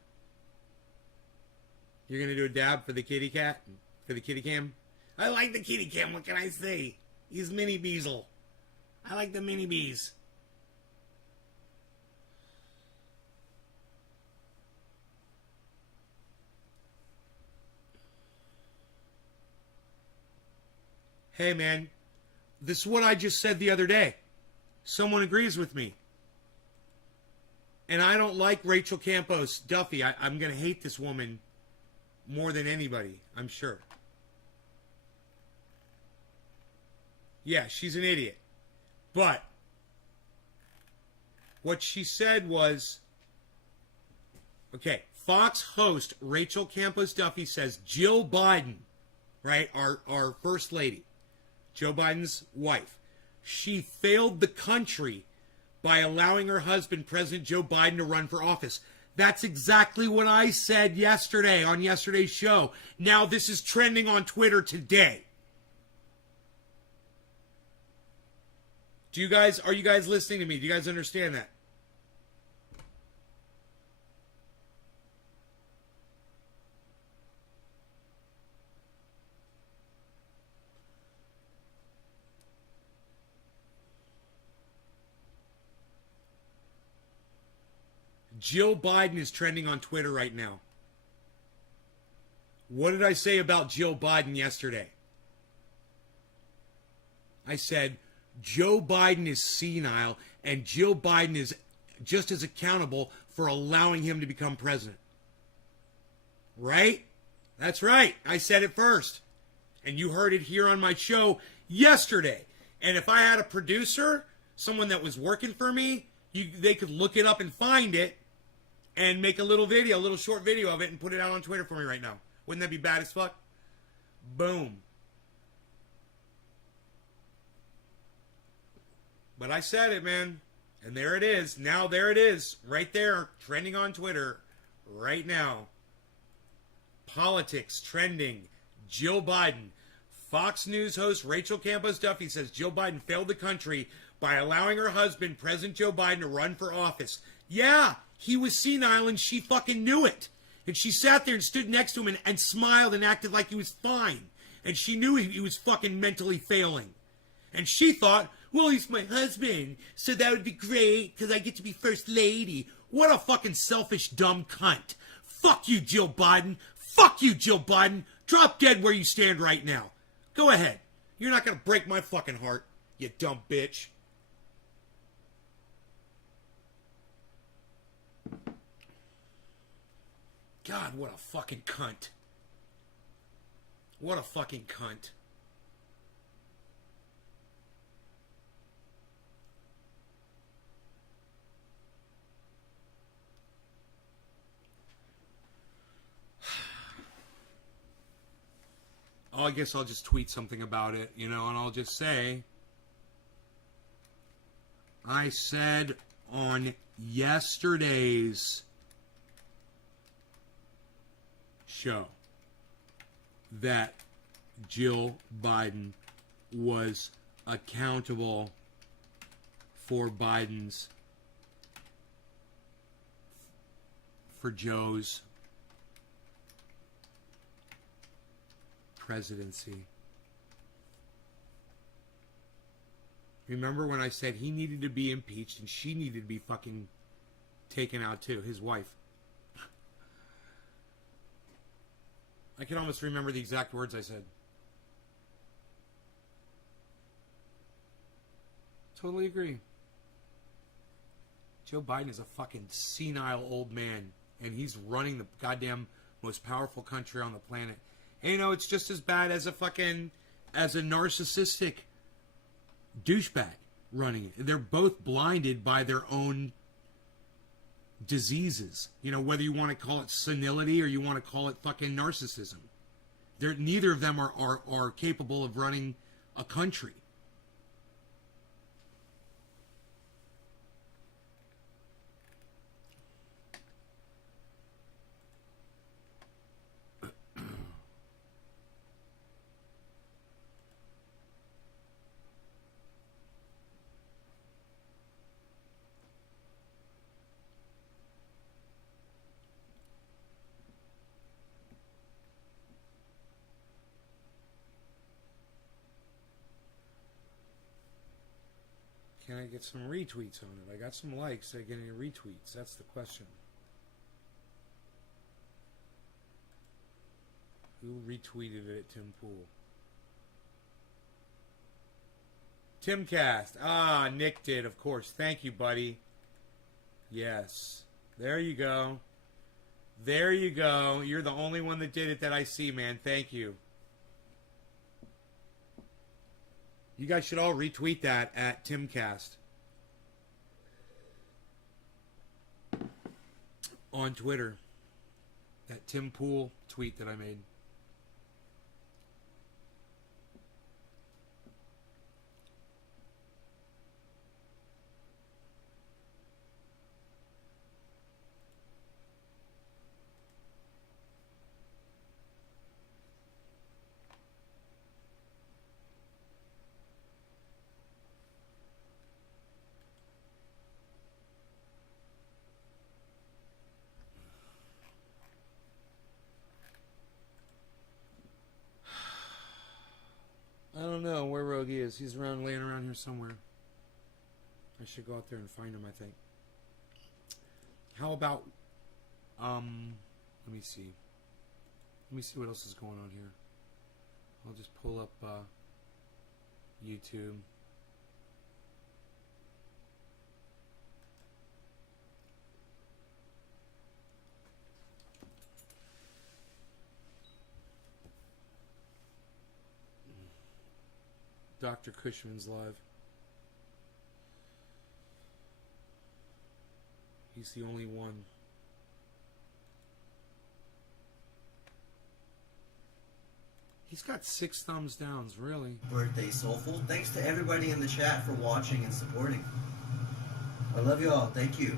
You're gonna do a dab for the kitty cat? For the kitty cam? I like the kitty cam, what can I say? He's mini Beazle. I like the mini bees. Hey, man. This is what I just said the other day. Someone agrees with me. And I don't like Rachel Campos Duffy. I'm going to hate this woman more than anybody, I'm sure. Yeah, she's an idiot. But What she said was, okay, Fox host Rachel Campos Duffy says Jill Biden, right, our first lady, Joe Biden's wife, she failed the country by allowing her husband, President Joe Biden, to run for office. That's exactly what I said yesterday on yesterday's show. Now this is trending on Twitter today. Are you guys listening to me? Do you guys understand that? Jill Biden is trending on Twitter right now. What did I say about Jill Biden yesterday? I said Joe Biden is senile and Jill Biden is just as accountable for allowing him to become president. Right? That's right. I said it first. And you heard it here on my show yesterday. And if I had a producer, someone that was working for me, they could look it up and find it and make a little video, a little short video of it and put it out on Twitter for me right now. Wouldn't that be bad as fuck? Boom. But I said it, man. And there it is. Now there it is. Right there. Trending on Twitter. Right now. Politics trending. Jill Biden. Fox News host Rachel Campos Duffy says Jill Biden failed the country by allowing her husband, President Joe Biden, to run for office. Yeah, he was senile and she fucking knew it. And she sat there and stood next to him and smiled and acted like he was fine. And she knew he was fucking mentally failing. And she thought, well, he's my husband, so that would be great because I get to be first lady. What a fucking selfish, dumb cunt. Fuck you, Jill Biden. Fuck you, Jill Biden. Drop dead where you stand right now. Go ahead. You're not going to break my fucking heart, you dumb bitch. God, what a fucking cunt. What a fucking cunt. Oh, I guess I'll just tweet something about it, and I'll just say, I said on yesterday's show that Jill Biden was accountable for Joe's presidency. Remember when I said he needed to be impeached and she needed to be fucking taken out too, his wife? I can almost remember the exact words I said. Totally agree. Joe Biden is a fucking senile old man, and he's running the goddamn most powerful country on the planet. And, it's just as bad as a narcissistic douchebag running it. They're both blinded by their own diseases. Whether you want to call it senility or you want to call it fucking narcissism. Neither of them are capable of running a country. Can I get some retweets on it? I got some likes. I get any retweets? That's the question. Who retweeted it? Tim Pool. Timcast. Ah, Nick did, of course. Thank you, buddy. Yes. There you go. There you go. You're the only one that did it that I see, man. Thank you. You guys should all retweet that at Timcast. on Twitter. That Tim Pool tweet that I made. I don't know where Rogue is. He's laying around here somewhere. I should go out there and find him, I think. How about, let me see. Let me see what else is going on here. I'll just pull up, YouTube. Dr. Cushman's live. He's the only one. He's got 6 thumbs downs, really. Birthday, Soulful. Thanks to everybody in the chat for watching and supporting. I love you all. Thank you.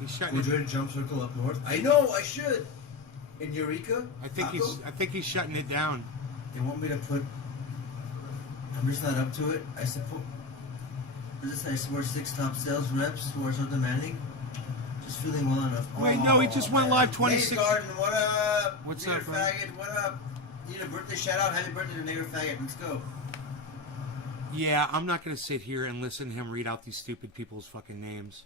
He's shutting Would you join Jump Circle up north? I know, I should. In Eureka? I think he's shutting it down. They want me to put... I'm just not up to it. I support... I support 6 top sales reps who are so demanding. Just feeling well enough. Wait, no, he just went live 26. Hey, Garden, what up? What's Nigger up, man? Faggot, what up? Need a birthday shout out? Happy birthday to Nigger Faggot. Let's go. Yeah, I'm not going to sit here and listen to him read out these stupid people's fucking names.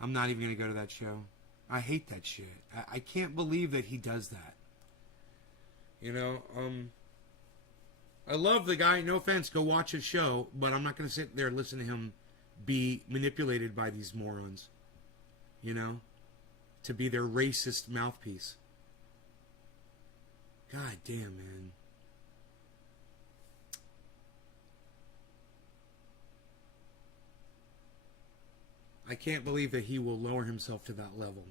I'm not even going to go to that show. I hate that shit. I can't believe that he does that. You know, I love the guy. No offense, go watch his show, but I'm not going to sit there and listen to him be manipulated by these morons. You know, to be their racist mouthpiece. God damn, man. I can't believe that he will lower himself to that level.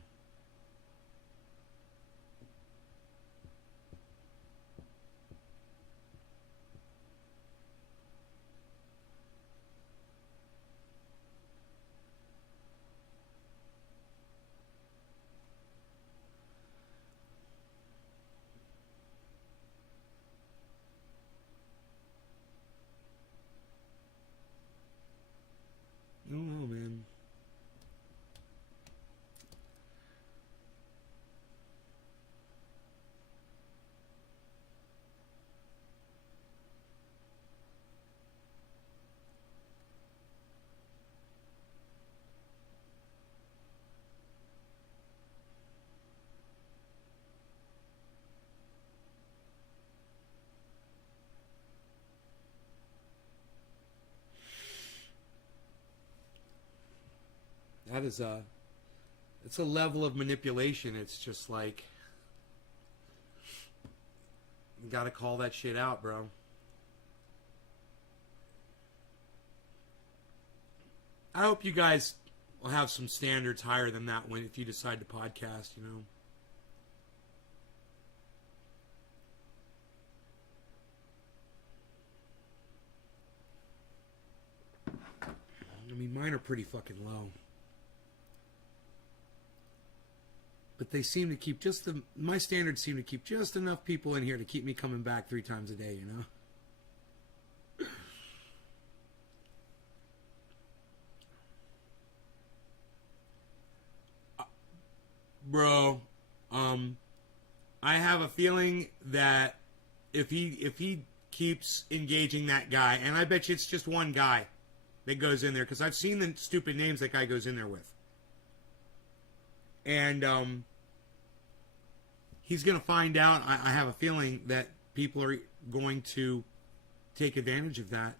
I don't know, man. That is it's a level of manipulation. It's just like, you gotta call that shit out, bro. I hope you guys will have some standards higher than that when if you decide to podcast, you know. I mean, mine are pretty fucking low. But they seem to keep my standards seem to keep just enough people in here to keep me coming back 3 times a day, you know? Bro, I have a feeling that if he keeps engaging that guy, and I bet you it's just one guy that goes in there, because I've seen the stupid names that guy goes in there with. And he's going to find out, I have a feeling, that people are going to take advantage of that.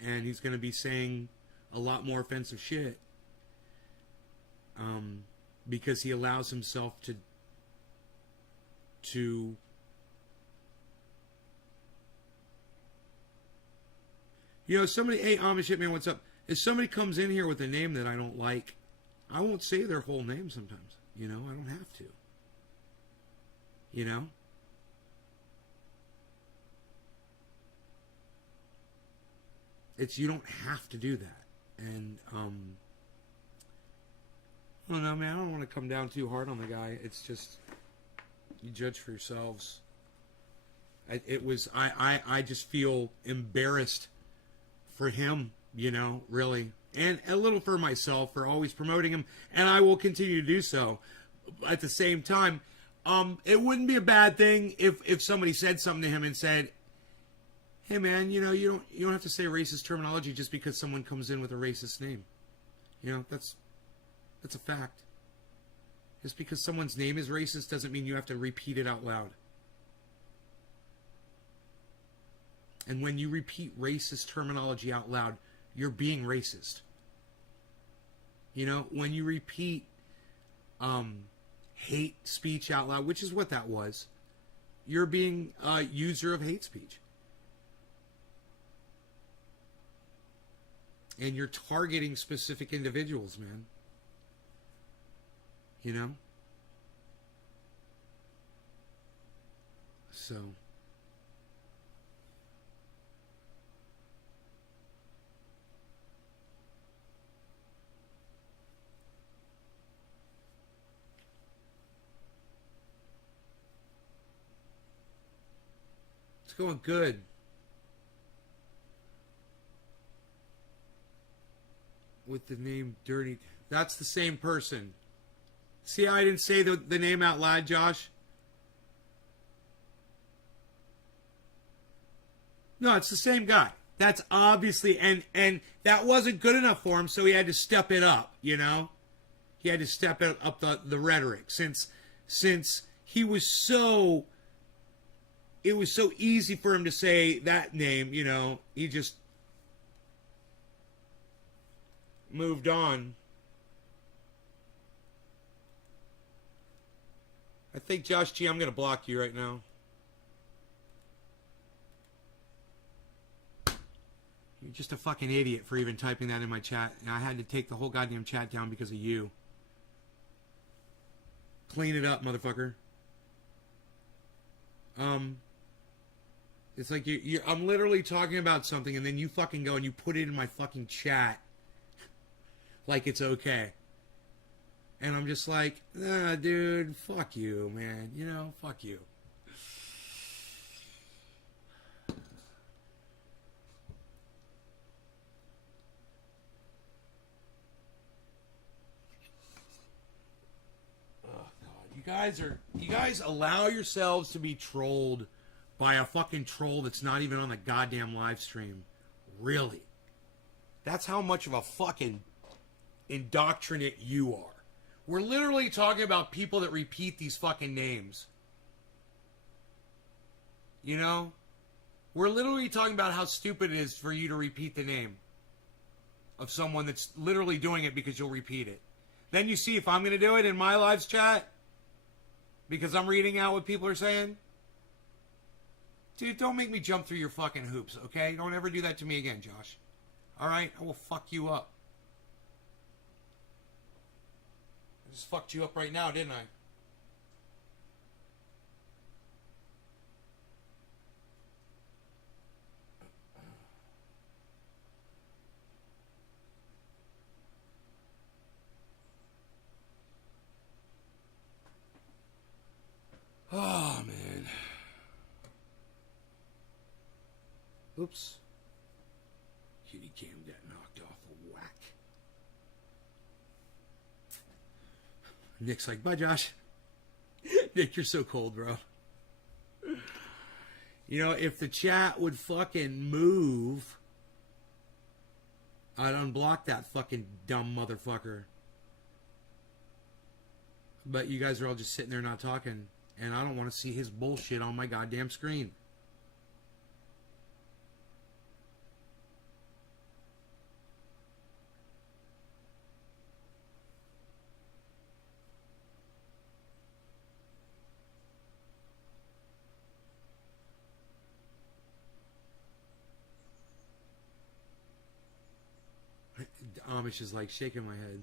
And he's going to be saying a lot more offensive shit. Because he allows himself to you know, somebody, hey, Amish Hitman, what's up? If somebody comes in here with a name that I don't like, I won't say their whole name sometimes. You know, I don't have to. You know? You don't have to do that. And, I don't know, man, I don't want to come down too hard on the guy. It's just, you judge for yourselves. I just feel embarrassed for him, you know, really. And a little for myself for always promoting him. And I will continue to do so. At the same time, it wouldn't be a bad thing if somebody said something to him and said, hey man, you know, you don't have to say racist terminology just because someone comes in with a racist name. You know, that's a fact. Just because someone's name is racist doesn't mean you have to repeat it out loud. And when you repeat racist terminology out loud, you're being racist. You know, when you repeat hate speech out loud, which is what that was, you're being a user of hate speech. And you're targeting specific individuals, man. You know? So. It's going good. With the name Dirty. That's the same person. See how I didn't say the name out loud, Josh? No, it's the same guy. That's obviously, and that wasn't good enough for him, so he had to step it up, you know? He had to step up the rhetoric since he was so, it was so easy for him to say that name, you know, he just moved on. I think, Josh G, I'm going to block you right now. You're just a fucking idiot for even typing that in my chat. And I had to take the whole goddamn chat down because of you. Clean it up, motherfucker. It's like I'm literally talking about something and then you fucking go and you put it in my fucking chat like it's okay. And I'm just like, dude, fuck you, man. You know, fuck you. Oh, God. You guys allow yourselves to be trolled by a fucking troll that's not even on the goddamn live stream. Really? That's how much of a fucking indoctrinate you are. We're literally talking about people that repeat these fucking names. You know? We're literally talking about how stupid it is for you to repeat the name of someone that's literally doing it because you'll repeat it. Then you see if I'm going to do it in my live chat because I'm reading out what people are saying. Dude, don't make me jump through your fucking hoops, okay? Don't ever do that to me again, Josh. Alright? I will fuck you up. I just fucked you up right now, didn't I? Oh, man. Oops. Kitty cam got knocked off a whack. Nick's like, bye, Josh. Nick, you're so cold, bro. You know, if the chat would fucking move, I'd unblock that fucking dumb motherfucker. But you guys are all just sitting there not talking, and I don't want to see his bullshit on my goddamn screen. Amish is like shaking my head.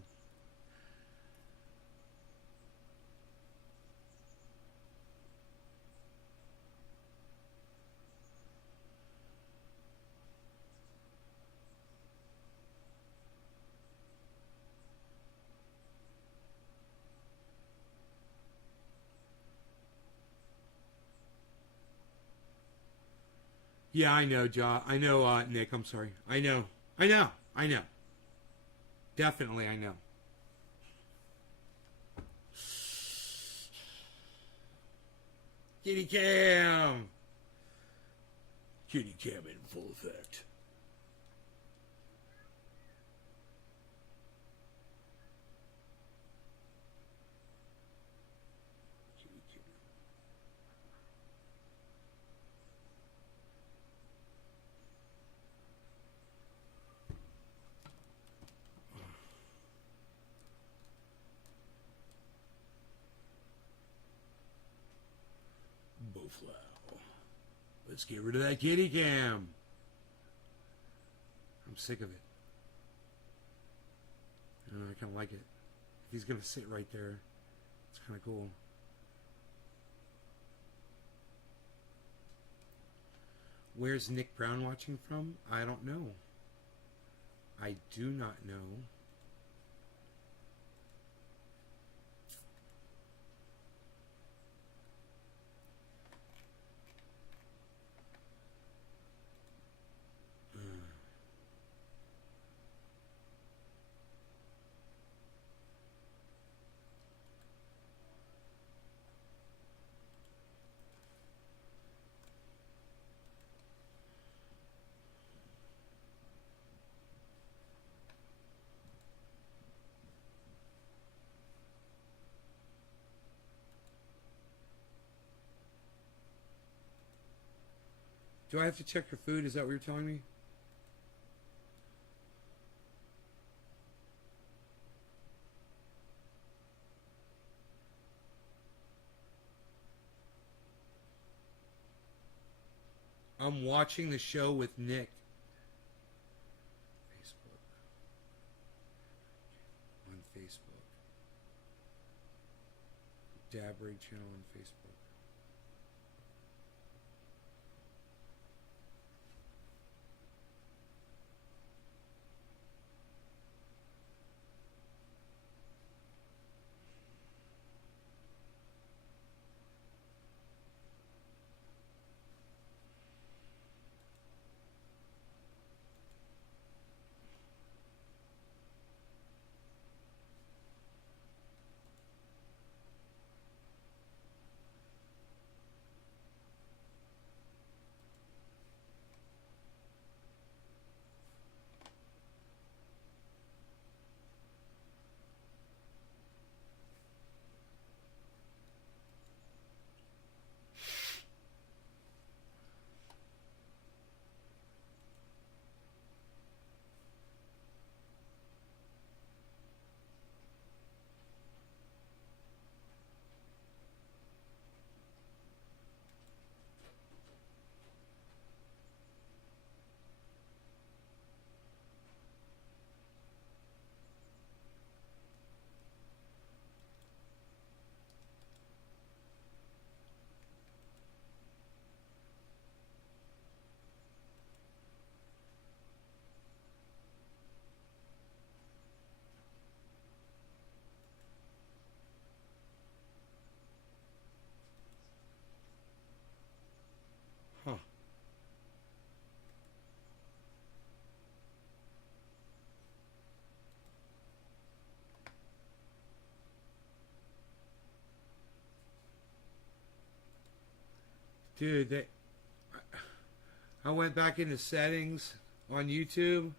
Yeah, I know, I know, Nick. I'm sorry. I know. Definitely, I know. Kitty cam. Kitty cam in full effect. Kitty cam. Bowflow. Let's get rid of that kitty cam. I'm sick of it. I kind of like it. If he's going to sit right there, it's kind of cool. Where's Nick Brown watching from? I don't know. I do not know. Do I have to check your food? Is that what you're telling me? I'm watching the show with Nick. Facebook. On Facebook. Dabray channel on Facebook. Huh. Dude, I went back into settings on YouTube,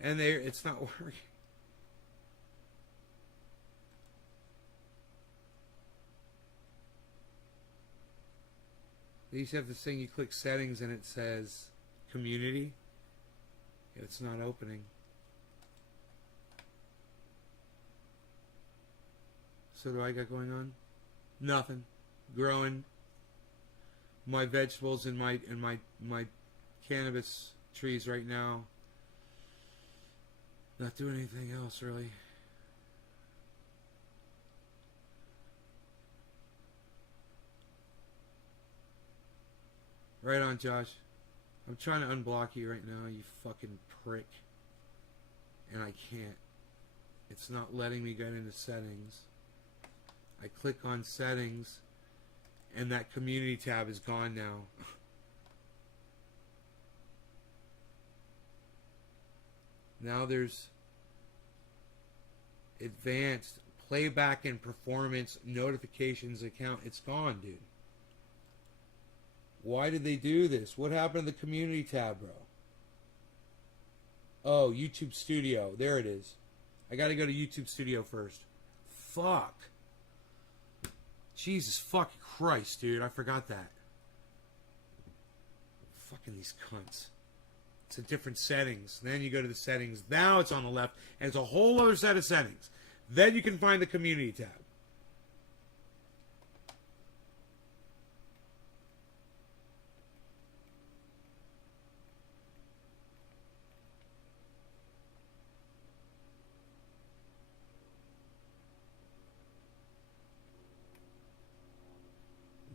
and it's not working. They used to have this thing, you click settings and it says community. It's not opening. So what do I got going on? Nothing. Growing my vegetables and my cannabis trees right now. Not doing anything else really. Right on, Josh. I'm trying to unblock you right now, you fucking prick. And I can't. It's not letting me get into settings. I click on settings, and that community tab is gone now. Now there's advanced playback and performance notifications account. It's gone, dude. Why did they do this? What happened to the community tab, bro? Oh, YouTube Studio. There it is. I got to go to YouTube Studio first. Fuck. Jesus fucking Christ, dude. I forgot that. Fucking these cunts. It's a different settings. Then you go to the settings. Now it's on the left. And it's a whole other set of settings. Then you can find the community tab.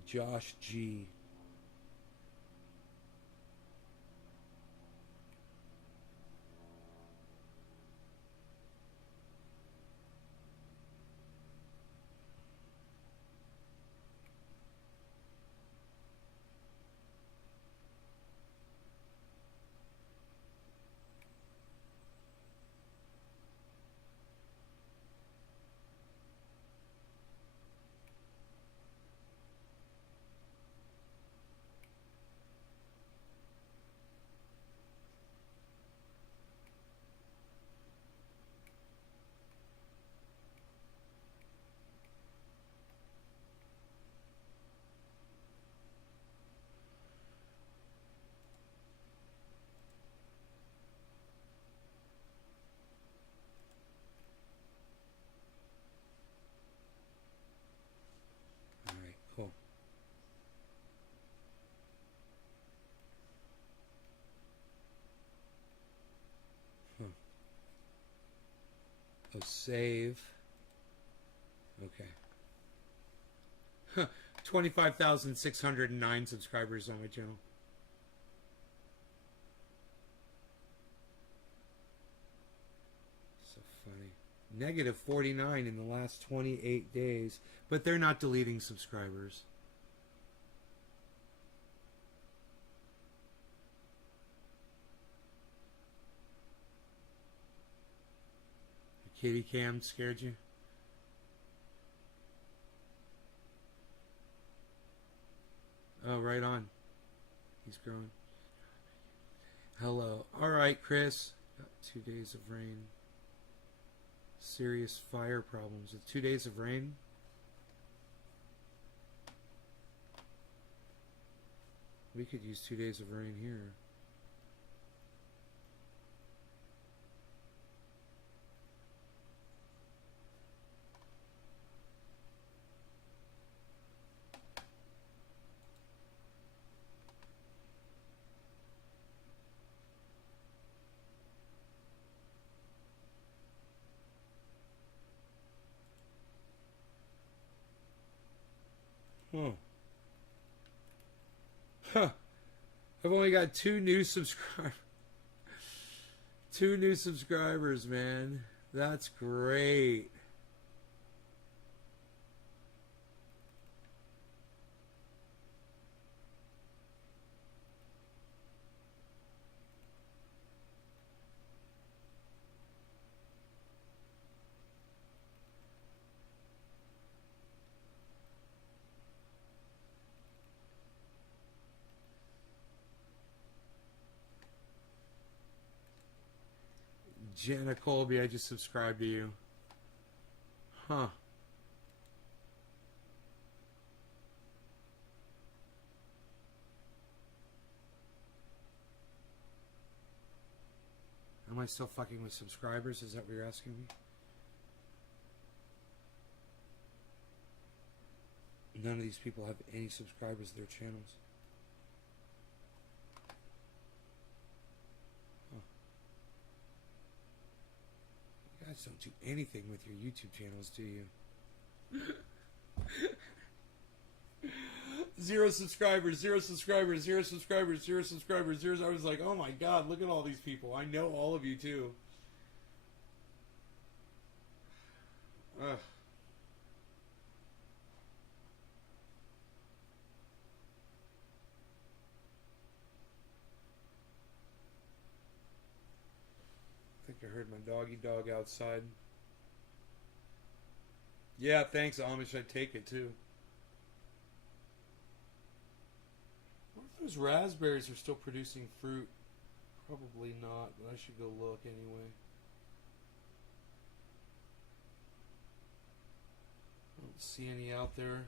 Josh G. Cool. Oh, save. Okay. 25,609 subscribers on my channel. So funny. Negative 49 in the last 28 days. But they're not deleting subscribers. The kitty cam scared you? Oh, right on. He's growing. Hello. All right, Chris. Got 2 days of rain. Serious fire problems with 2 days of rain. We could use 2 days of rain here. Huh. I've only got 2 new subscribers. 2 new subscribers, man. That's great. Jenna Colby, I just subscribed to you. Huh. Am I still fucking with subscribers? Is that what you're asking me? None of these people have any subscribers to their channels. You guys don't do anything with your YouTube channels, do you? 0 subscribers, 0 subscribers, 0 subscribers, 0 subscribers, 0. I was like, oh my god, look at all these people. I know all of you too. Ugh. I think heard my doggy dog outside. Yeah, thanks, Amish. I'd take it too. I wonder if those raspberries are still producing fruit. Probably not, but I should go look anyway. I don't see any out there.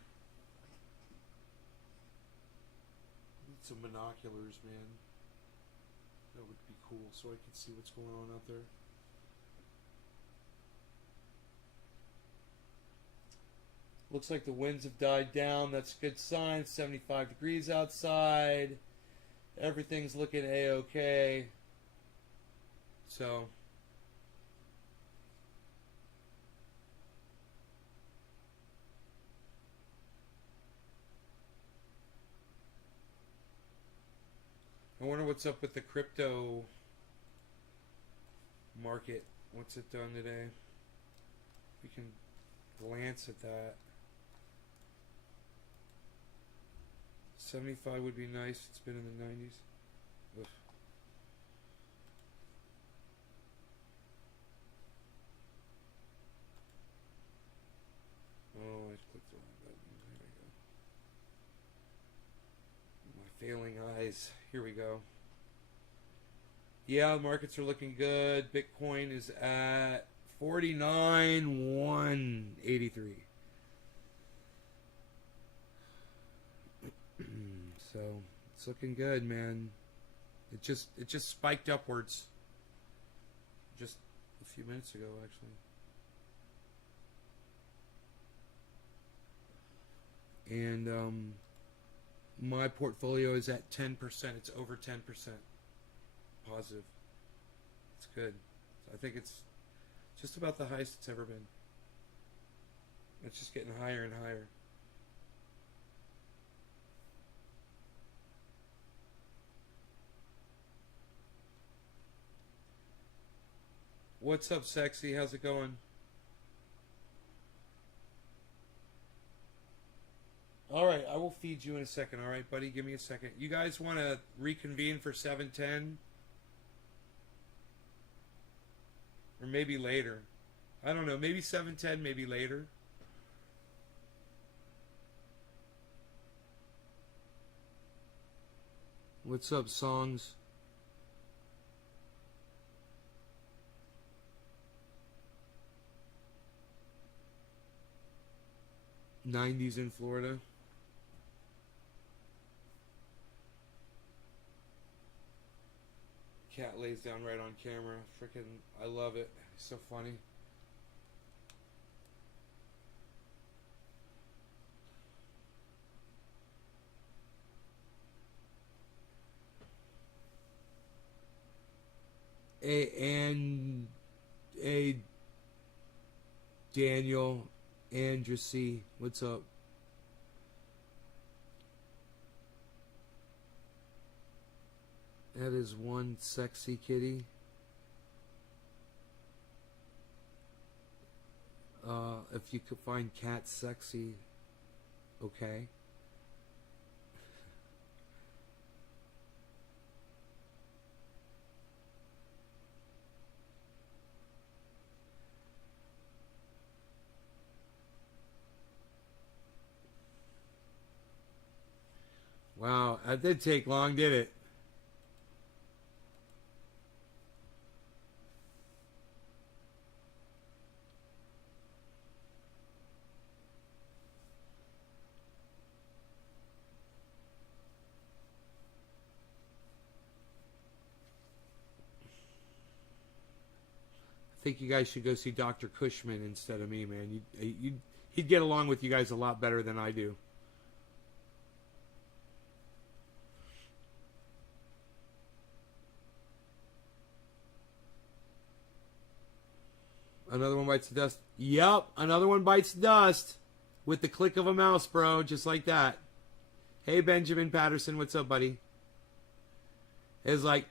Need some binoculars, man. That would be cool, so I could see what's going on out there. Looks like the winds have died down. That's a good sign. 75 degrees outside. Everything's looking a-okay. So I wonder what's up with the crypto market. What's it done today? We can glance at that. 75 would be nice. It's been in the 90s. Ugh. Oh, I clicked the wrong button. There we go. My failing eyes. Here we go. Yeah, the markets are looking good. Bitcoin is at 49,183. So it's looking good, man. It just spiked upwards just a few minutes ago, actually. And my portfolio is at 10%. It's over 10% positive. It's good. I think it's just about the highest it's ever been. It's just getting higher and higher. What's up, sexy? How's it going? Alright, I will feed you in a second, alright, buddy? Give me a second. You guys want to reconvene for 7:10? Or maybe later. I don't know, maybe 7:10, maybe later. What's up, songs? '90s in Florida. Cat lays down right on camera. Freaking, I love it. It's so funny. A Daniel Andressy, what's up? That is one sexy kitty. If you could find cat sexy, okay. Wow, that did take long, did it? I think you guys should go see Dr. Cushman instead of me, man. He'd get along with you guys a lot better than I do. Another one bites the dust. Yep, another one bites the dust. With the click of a mouse, bro. Just like that. Hey, Benjamin Patterson. What's up, buddy? It's like...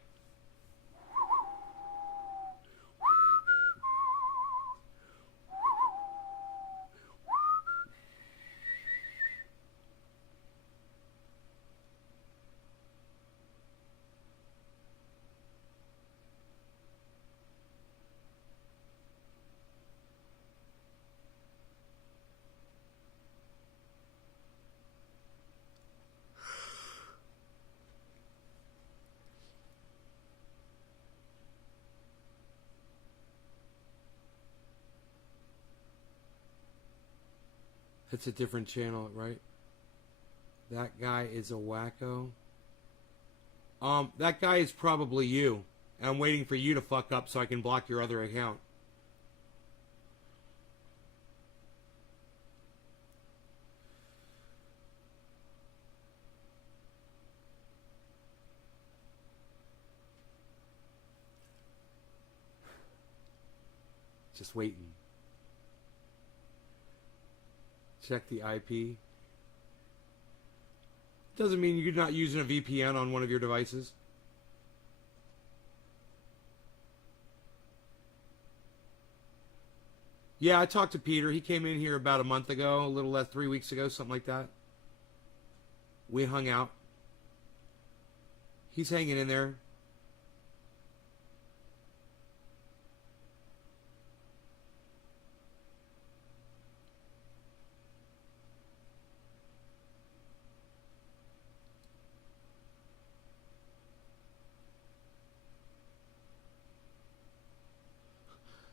That's a different channel, right? That guy is a wacko. That guy is probably you. And I'm waiting for you to fuck up so I can block your other account. Just waiting. Check the IP. Doesn't mean you're not using a VPN on one of your devices. Yeah, I talked to Peter. He came in here about a month ago, a little less, 3 weeks ago, something like that. We hung out. He's hanging in there.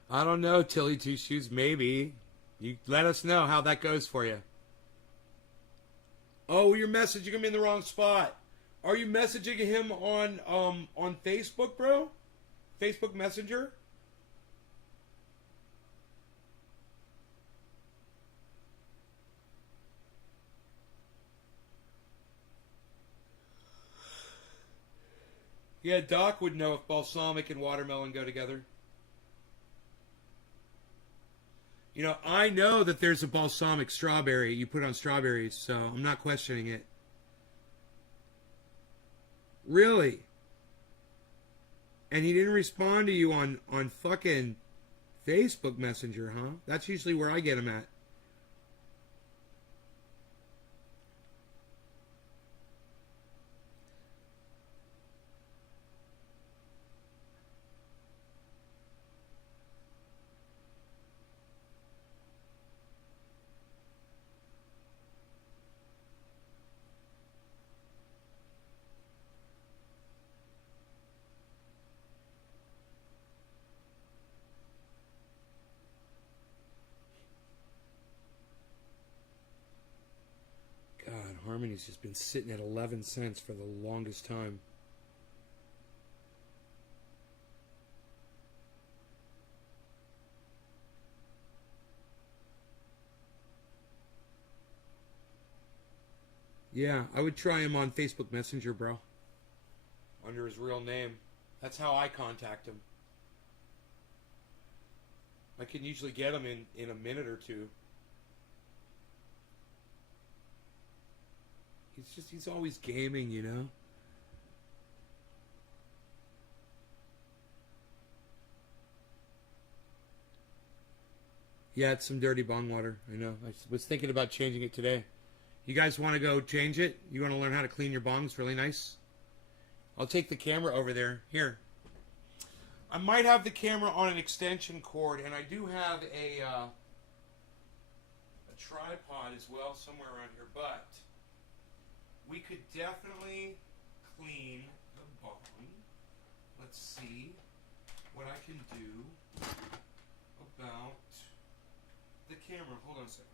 I don't know, Tilly Two Shoes. Maybe. You let us know how that goes for you. Oh, you're messaging him in the wrong spot. Are you messaging him on Facebook, bro? Facebook Messenger? Yeah, Doc would know if balsamic and watermelon go together. You know, I know that there's a balsamic strawberry. You put on strawberries, so I'm not questioning it. Really? And he didn't respond to you on fucking Facebook Messenger, huh? That's usually where I get him at. Harmony's just been sitting at 11 cents for the longest time. Yeah, I would try him on Facebook Messenger, bro. Under his real name. That's how I contact him. I can usually get him in a minute or two. He's always gaming, you know? Yeah, it's some dirty bong water. I know. I was thinking about changing it today. You guys want to go change it? You want to learn how to clean your bongs really nice? I'll take the camera over there. Here. I might have the camera on an extension cord, and I do have a tripod as well somewhere around here, but we could definitely clean the bong. Let's see what I can do about the camera. Hold on a second.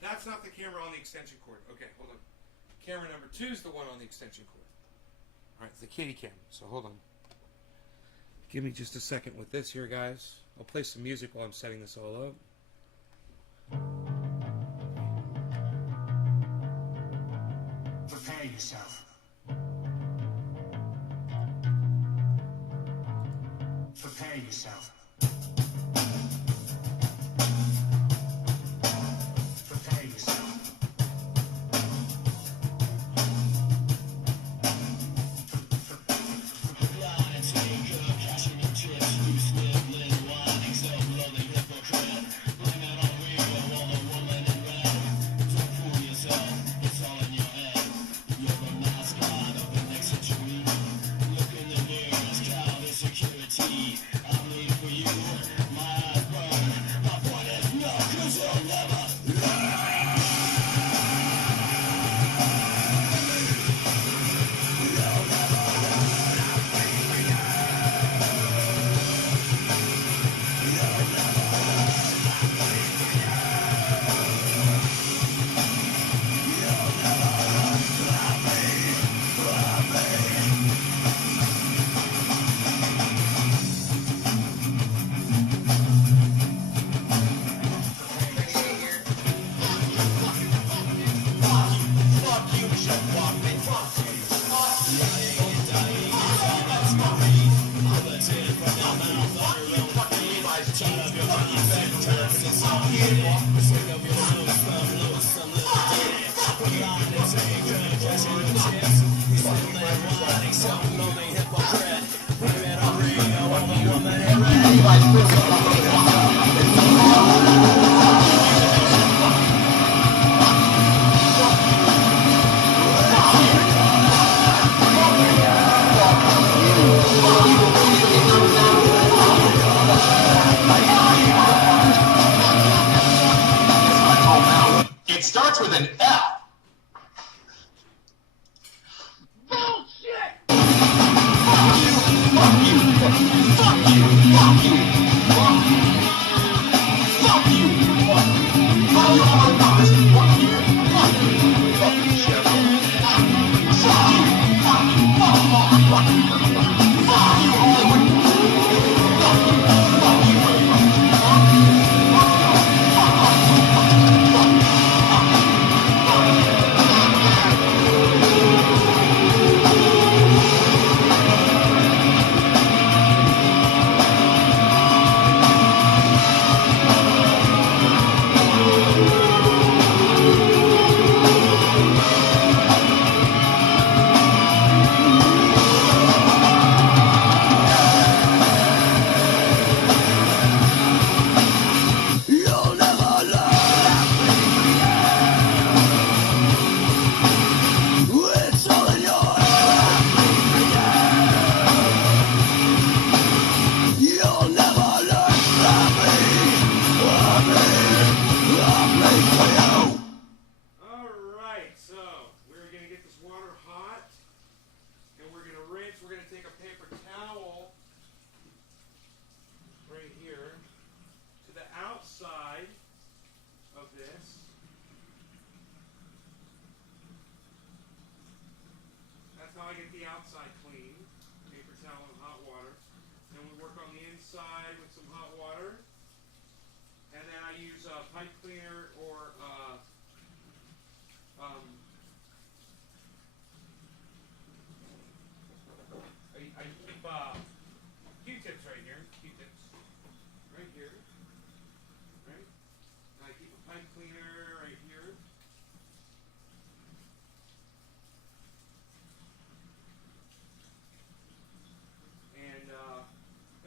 That's not the camera on the extension cord. Okay, hold on. Camera number 2 is the one on the extension cord. All right, it's the kitty camera, so hold on. Give me just a second with this here, guys. I'll play some music while I'm setting this all up. Prepare yourself. Prepare yourself. Prepare yourself. Look in the mirror, it's cloud insecurity. I'm made for It starts with an F.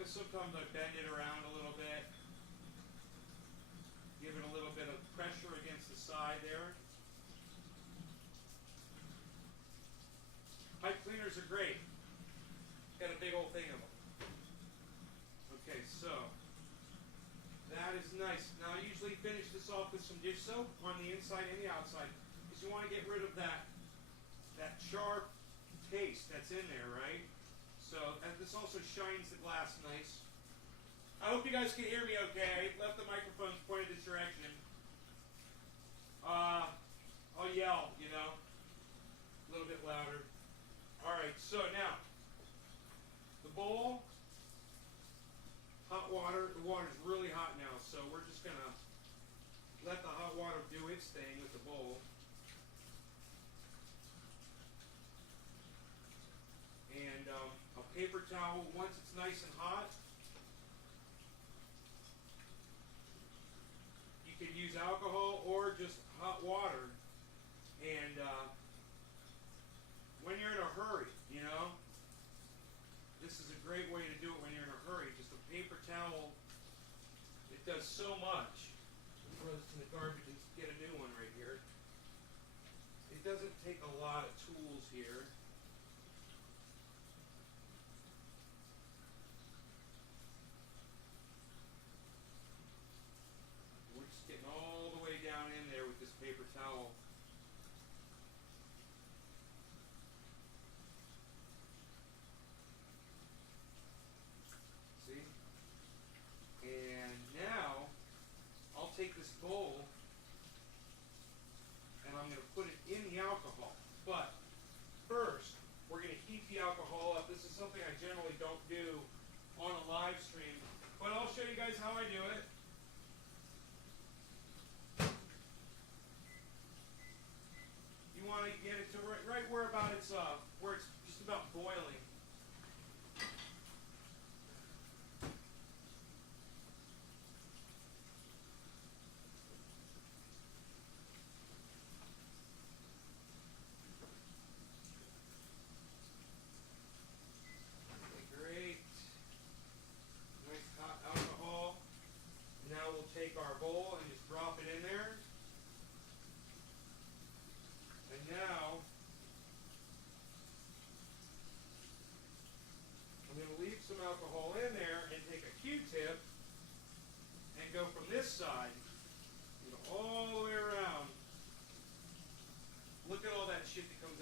Sometimes I bend it around a little bit, give it a little bit of pressure against the side there. Pipe cleaners are great. Got a big old thing of them. Okay, so that is nice. Now I usually finish this off with some dish soap on the inside and the outside, because you want to get rid of that sharp taste that's in there, right? So, and this also shines the glass nice. I hope you guys can hear me okay. I left the microphones pointed this direction. I'll yell, you know, a little bit louder. Alright, so now, the bowl, hot water. The water's really hot now, so we're just going to let the hot water do its thing with the bowl. And a paper towel, once it's nice and hot, you can use alcohol or just hot water. And when you're in a hurry, you know, this is a great way to do it when you're in a hurry. Just a paper towel, it does so much. Throw this in the garbage and get a new one right here. It doesn't take a lot of tools here. Getting all the way down in there with this paper towel. See? And now I'll take this bowl and I'm going to put it in the alcohol. But first, we're going to heat the alcohol up. This is something I generally don't do on a live stream, but I'll show you guys how I do it. Want to get it to right where about it's where it's just about boiling.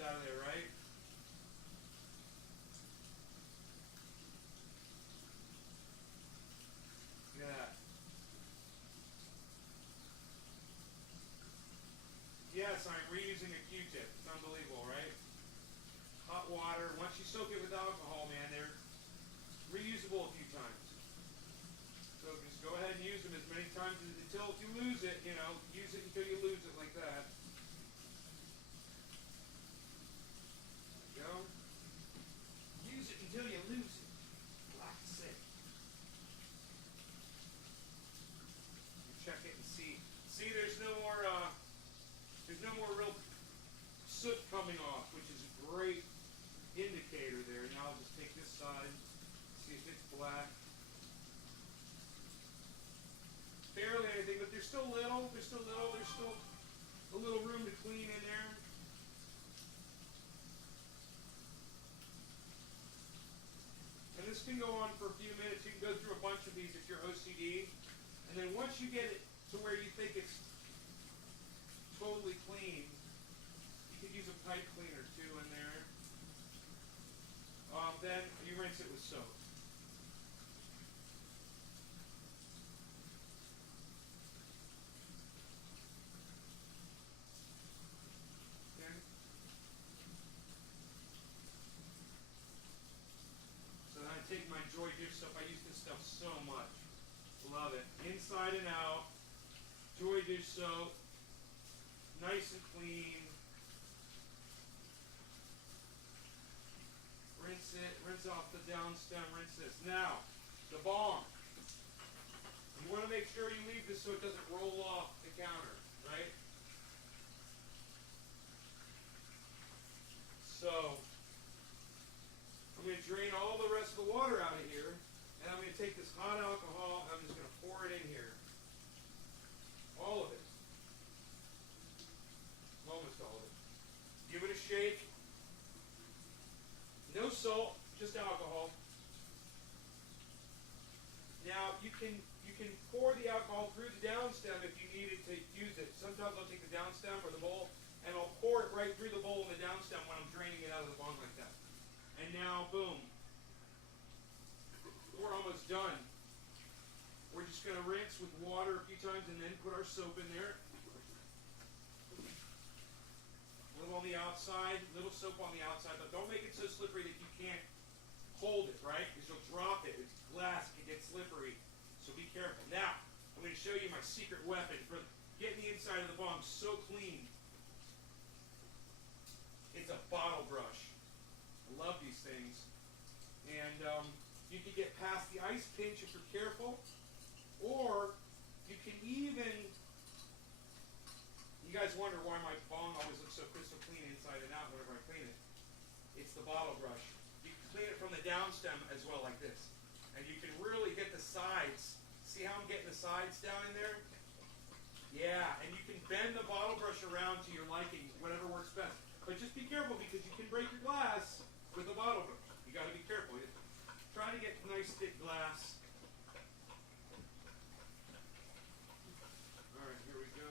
out of there, right? Look at that. Yes, I'm reusing a Q-tip. It's unbelievable, right? Hot water. Once you soak it with alcohol, man, they're reusable a few times. So just go ahead and use them as many times until if you lose it, you know, use it until you lose it like that. There you go. Use it until you lose it. Like I said. Check it and see. See, there's no more real soot coming off, which is a great indicator there. Now I'll just take this side, see if it's black. Barely anything, but there's still little. There's still a little room to clean in there. And this can go on for a few minutes. You can go through a bunch of these if you're OCD. And then once you get it to where you think it's totally clean, you could use a pipe cleaner too in there. Then you rinse it with soap. Okay. So then I take my Joy dish soap. I use this stuff so much. Love it. Inside and out. Joy dish soap. Nice and clean. Rinse it. Rinse off the down stem. Rinse this. Now, the balm. You want to make sure you leave this so it doesn't roll off the counter, right? So, I'm going to drain all the rest of the water out of here, and I'm going to take this hot alcohol, and I'm just going to pour it in here. All of it. Almost all of it. Give it a shake. No salt, just alcohol. Now, you can pour the alcohol through the downstem if you needed to use it. Sometimes I'll take the downstem or the bowl, and I'll pour it right through the bowl and the downstem when I'm draining it out of the bong like that. And now, boom. We're almost done. We're just going to rinse with water a few times and then put our soap in there. A little on the outside, little soap on the outside, but don't make it so slippery that you can't hold it, right? Because you'll drop it. It's glass, it can get slippery. So be careful. Now, I'm going to show you my secret weapon for getting the inside of the bong so clean. It's a bottle brush. I love these things. And you can get past the ice pinch if you're careful. Or you can even, you guys wonder why my bong always looks so crystal clean inside and out whenever I clean it. It's the bottle brush. You can clean it from the downstem as well like this. And you can really get the sides. See how I'm getting the sides down in there? Yeah, and you can bend the bottle brush around to your liking, whatever works best. But just be careful because you can break your glass with a bottle brush. You got to be careful. Try to get nice thick glass. All right, here we go.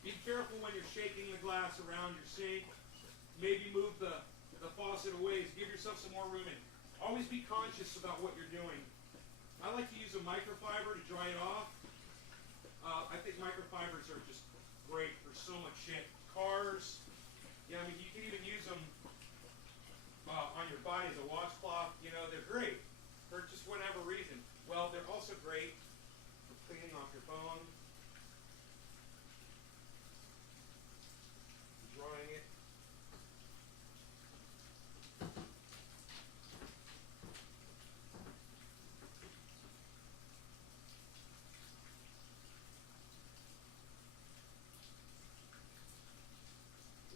Be careful when you're shaking the glass around your sink. Maybe move the faucet away. Give yourself some more room in. Always be conscious about what you're doing. I like to use a microfiber to dry it off. I think microfibers are just great for so much shit. Cars, yeah, I mean, you can even use them on your body as a washcloth. You know, they're great for just whatever reason. Well, they're also great for cleaning off your phone, drying it.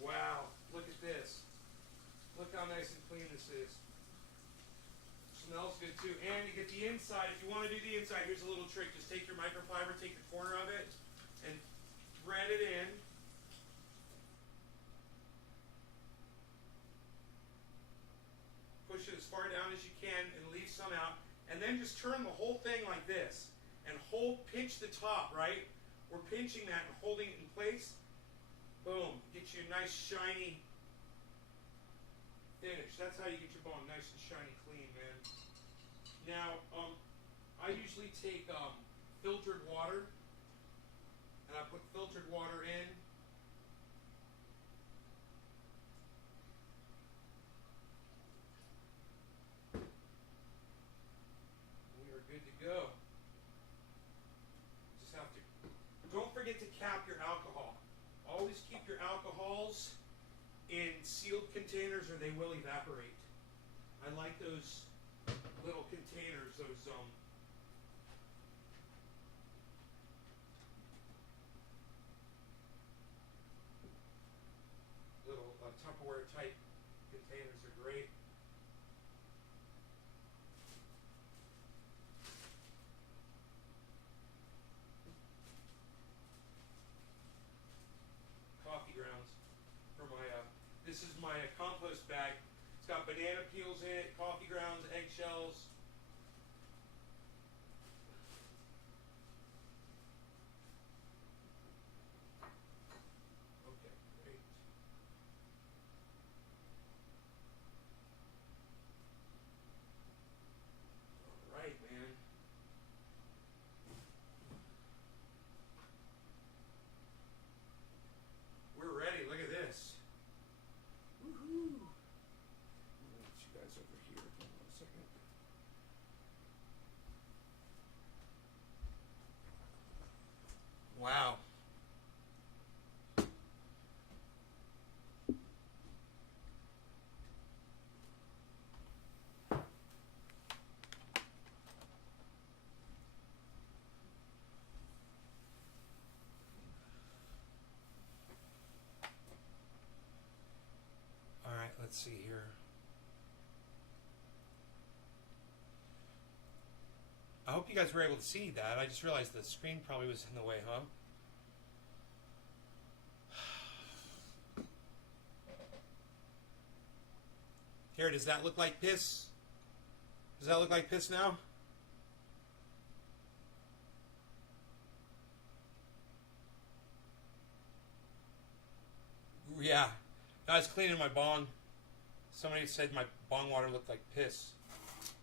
Wow, look at this. Look how nice and clean this is. Smells good too. And you get the inside. If you want to do the inside, here's a little trick. Just take your microfiber, take the corner of it, and thread it in. Push it as far down as you can and leave some out. And then just turn the whole thing like this. And pinch the top, right? We're pinching that and holding it in place. Boom. Get you a nice shiny finish. That's how you get your bong nice and shiny clean, man. Now, I usually take filtered water, and I put filtered water in. We are good to go. Just have to. Don't forget to cap your alcohol. Always keep your alcohols in sealed containers or they will evaporate. I like those little containers, those little Tupperware type containers are great. Coffee grounds for my this is my compost bag. It's got banana peels in it, coffee grounds, eggshells. Okay, great. All right, man. We're ready. Look at this. Woohoo! Let me get you guys over here. Hold on a second. Wow. All right, let's see here. I hope you guys were able to see that. I just realized the screen probably was in the way, huh? Here, does that look like piss? Does that look like piss now? Yeah. I was cleaning my bong. Somebody said my bong water looked like piss.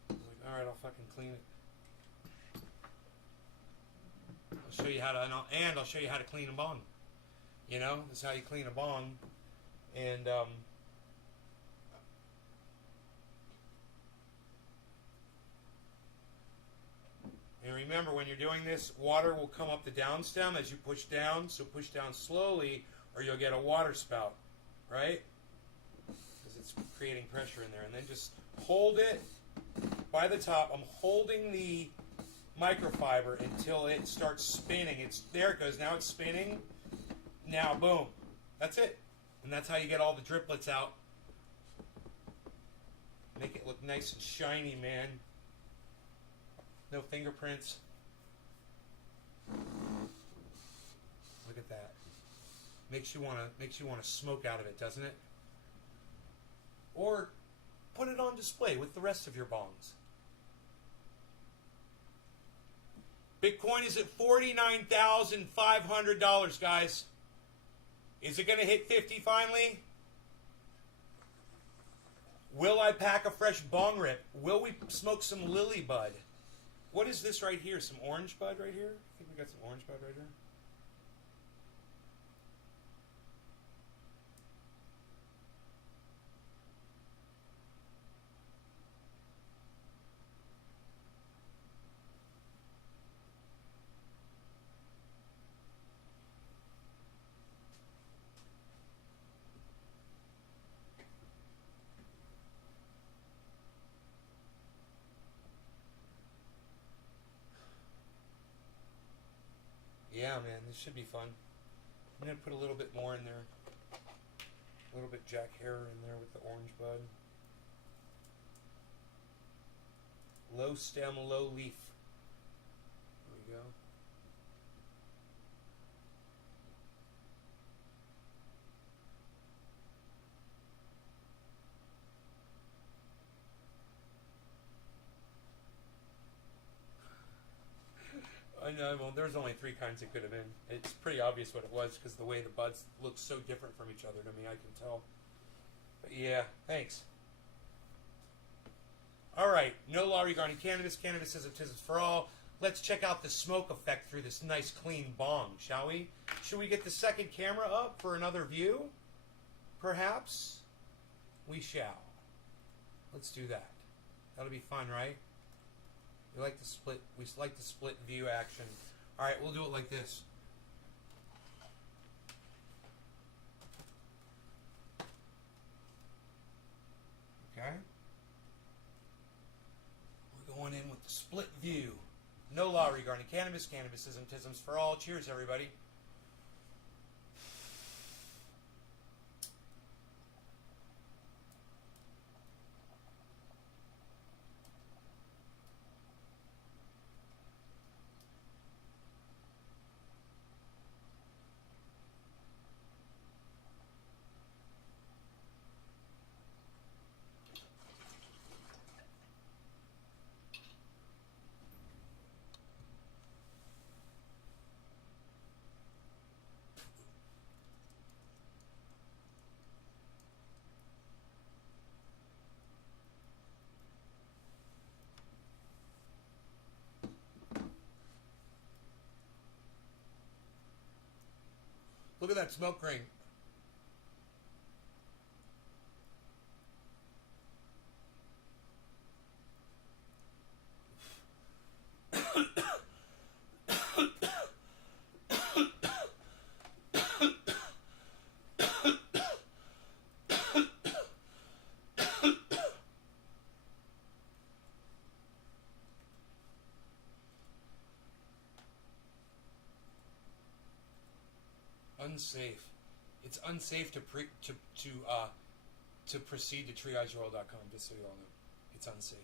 I was like, alright, I'll fucking clean it. I'll show you how to, and I'll show you how to clean a bong. You know, this is how you clean a bong. And, and remember, when you're doing this, water will come up the downstem as you push down. So push down slowly, or you'll get a water spout, right? Because it's creating pressure in there. And then just hold it by the top. I'm holding the microfiber until it starts spinning. There it goes. Now it's spinning. Now, boom. That's it. And that's how you get all the driplets out. Make it look nice and shiny, man. No fingerprints. Look at that. Makes you wanna smoke out of it, doesn't it? Or put it on display with the rest of your bongs. Bitcoin is at $49,500, guys. Is it going to hit 50 finally? Will I pack a fresh bong rip? Will we smoke some lily bud? What is this right here? Some orange bud right here? I think we got some orange bud right here. Yeah, man, this should be fun. I'm going to put a little bit more in there. A little bit Jack Herer in there with the orange bud. Low stem, low leaf. There we go. I No, well, there's only 3 kinds it could have been. It's pretty obvious what it was because the way the buds look so different from each other to me, I can tell. But yeah, thanks. All right, no law regarding cannabis. Cannabis is autism for all. Let's check out the smoke effect through this nice clean bong, shall we? Should we get the second camera up for another view? Perhaps? We shall. Let's do that. That'll be fun, right? We like the split view action. All right, we'll do it like this. Okay. We're going in with the split view. No law regarding cannabis. Cannabis is autism's for all. Cheers, everybody. Look at that smoke ring. Unsafe. It's unsafe to proceed to triageoral.com, just so you all know. It's unsafe.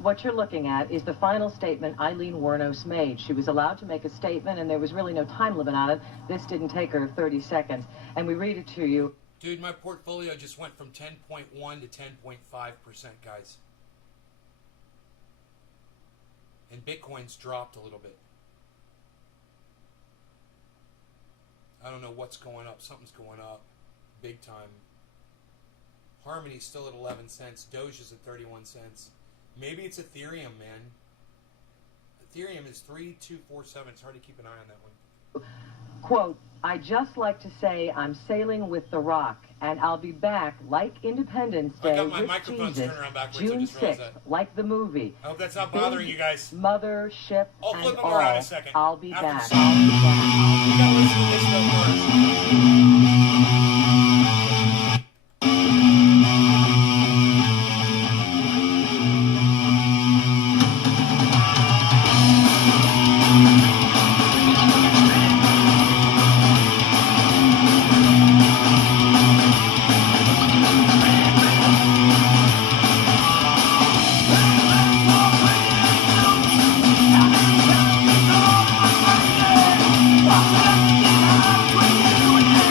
What you're looking at is the final statement Eileen Wuornos made. She was allowed to make a statement, and there was really no time limit on it. This didn't take her 30 seconds. And we read it to you. Dude, my portfolio just went from 10.1 to 10.5%, guys. And Bitcoin's dropped a little bit. I don't know what's going up. Something's going up big time. Harmony's still at 11 cents. Doge is at 31 cents. Maybe it's Ethereum, man. Ethereum is 3247. It's hard to keep an eye on that one. Quote, I just like to say I'm sailing with the rock, and I'll be back like Independence Day with Jesus, June 6th, like the movie. I hope that's not bothering you guys. Mother, ship, I'll and flip them all, around in a second. I'll be After back. the song. You gotta listen to this though first. Between you and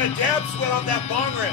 got a dab sweat off that bong rip.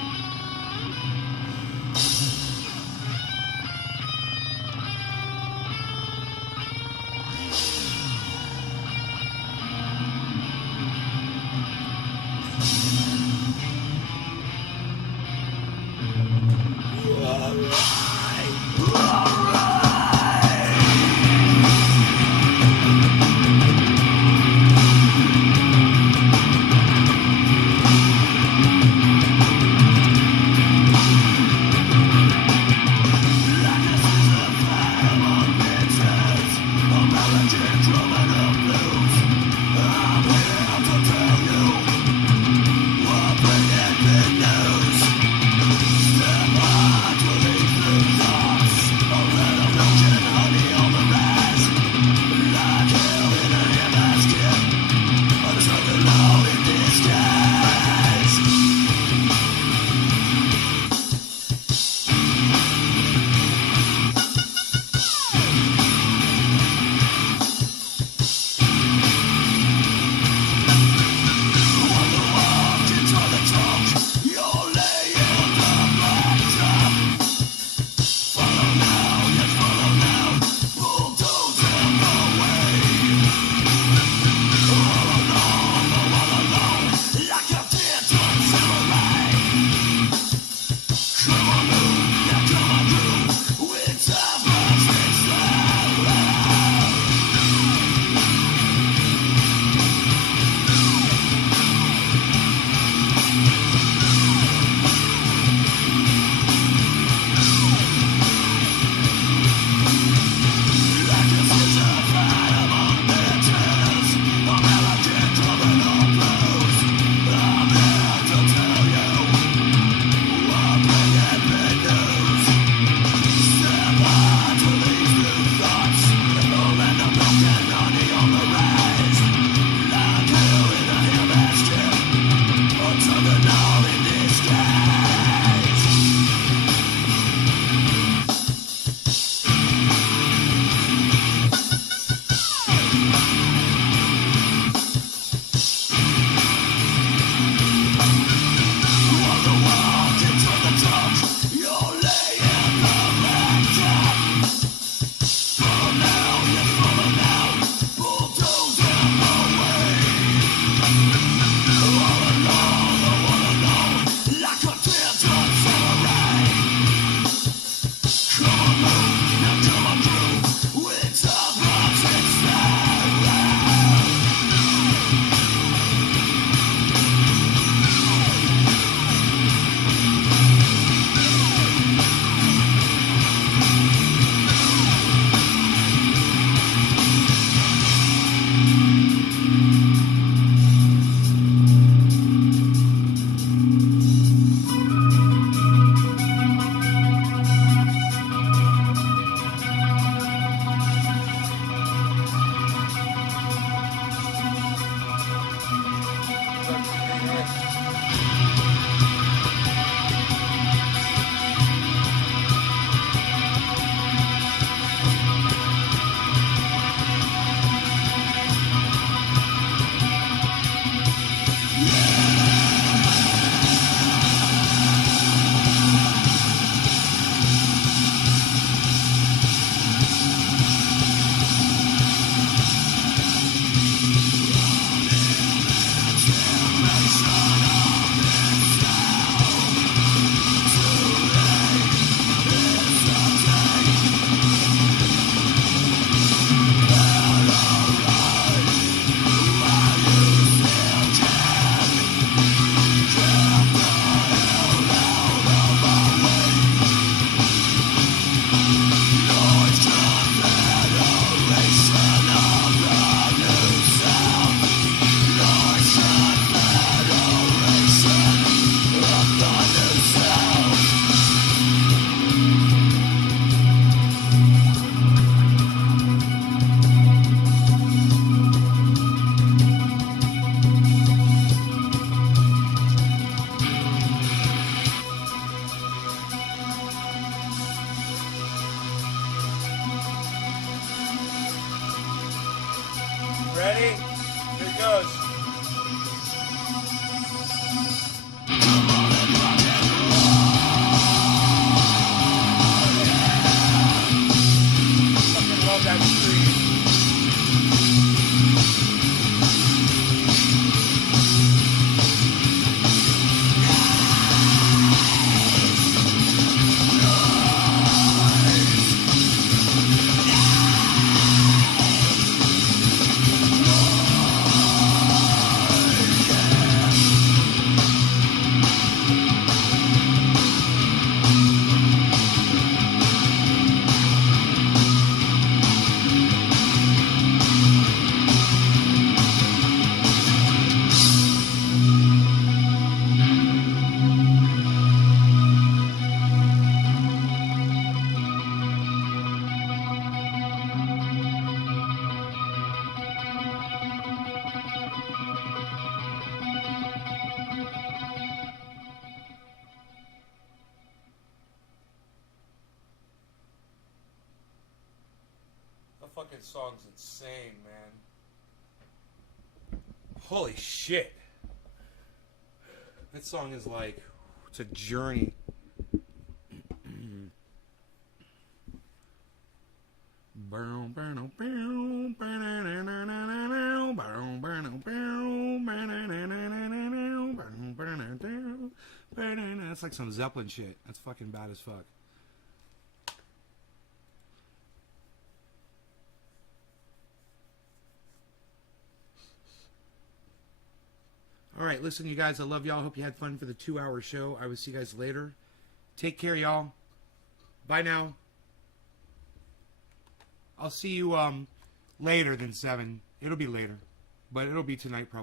Ready? Here it goes. love that scream. Fucking song's insane, man. Holy shit. That song is like, it's a journey. That's like some Zeppelin shit. That's fucking bad as fuck. All right, listen, you guys, I love y'all. Hope you had fun for the 2-hour show. I will see you guys later. Take care, y'all. Bye now. I'll see you later than 7. It'll be later, but it'll be tonight probably.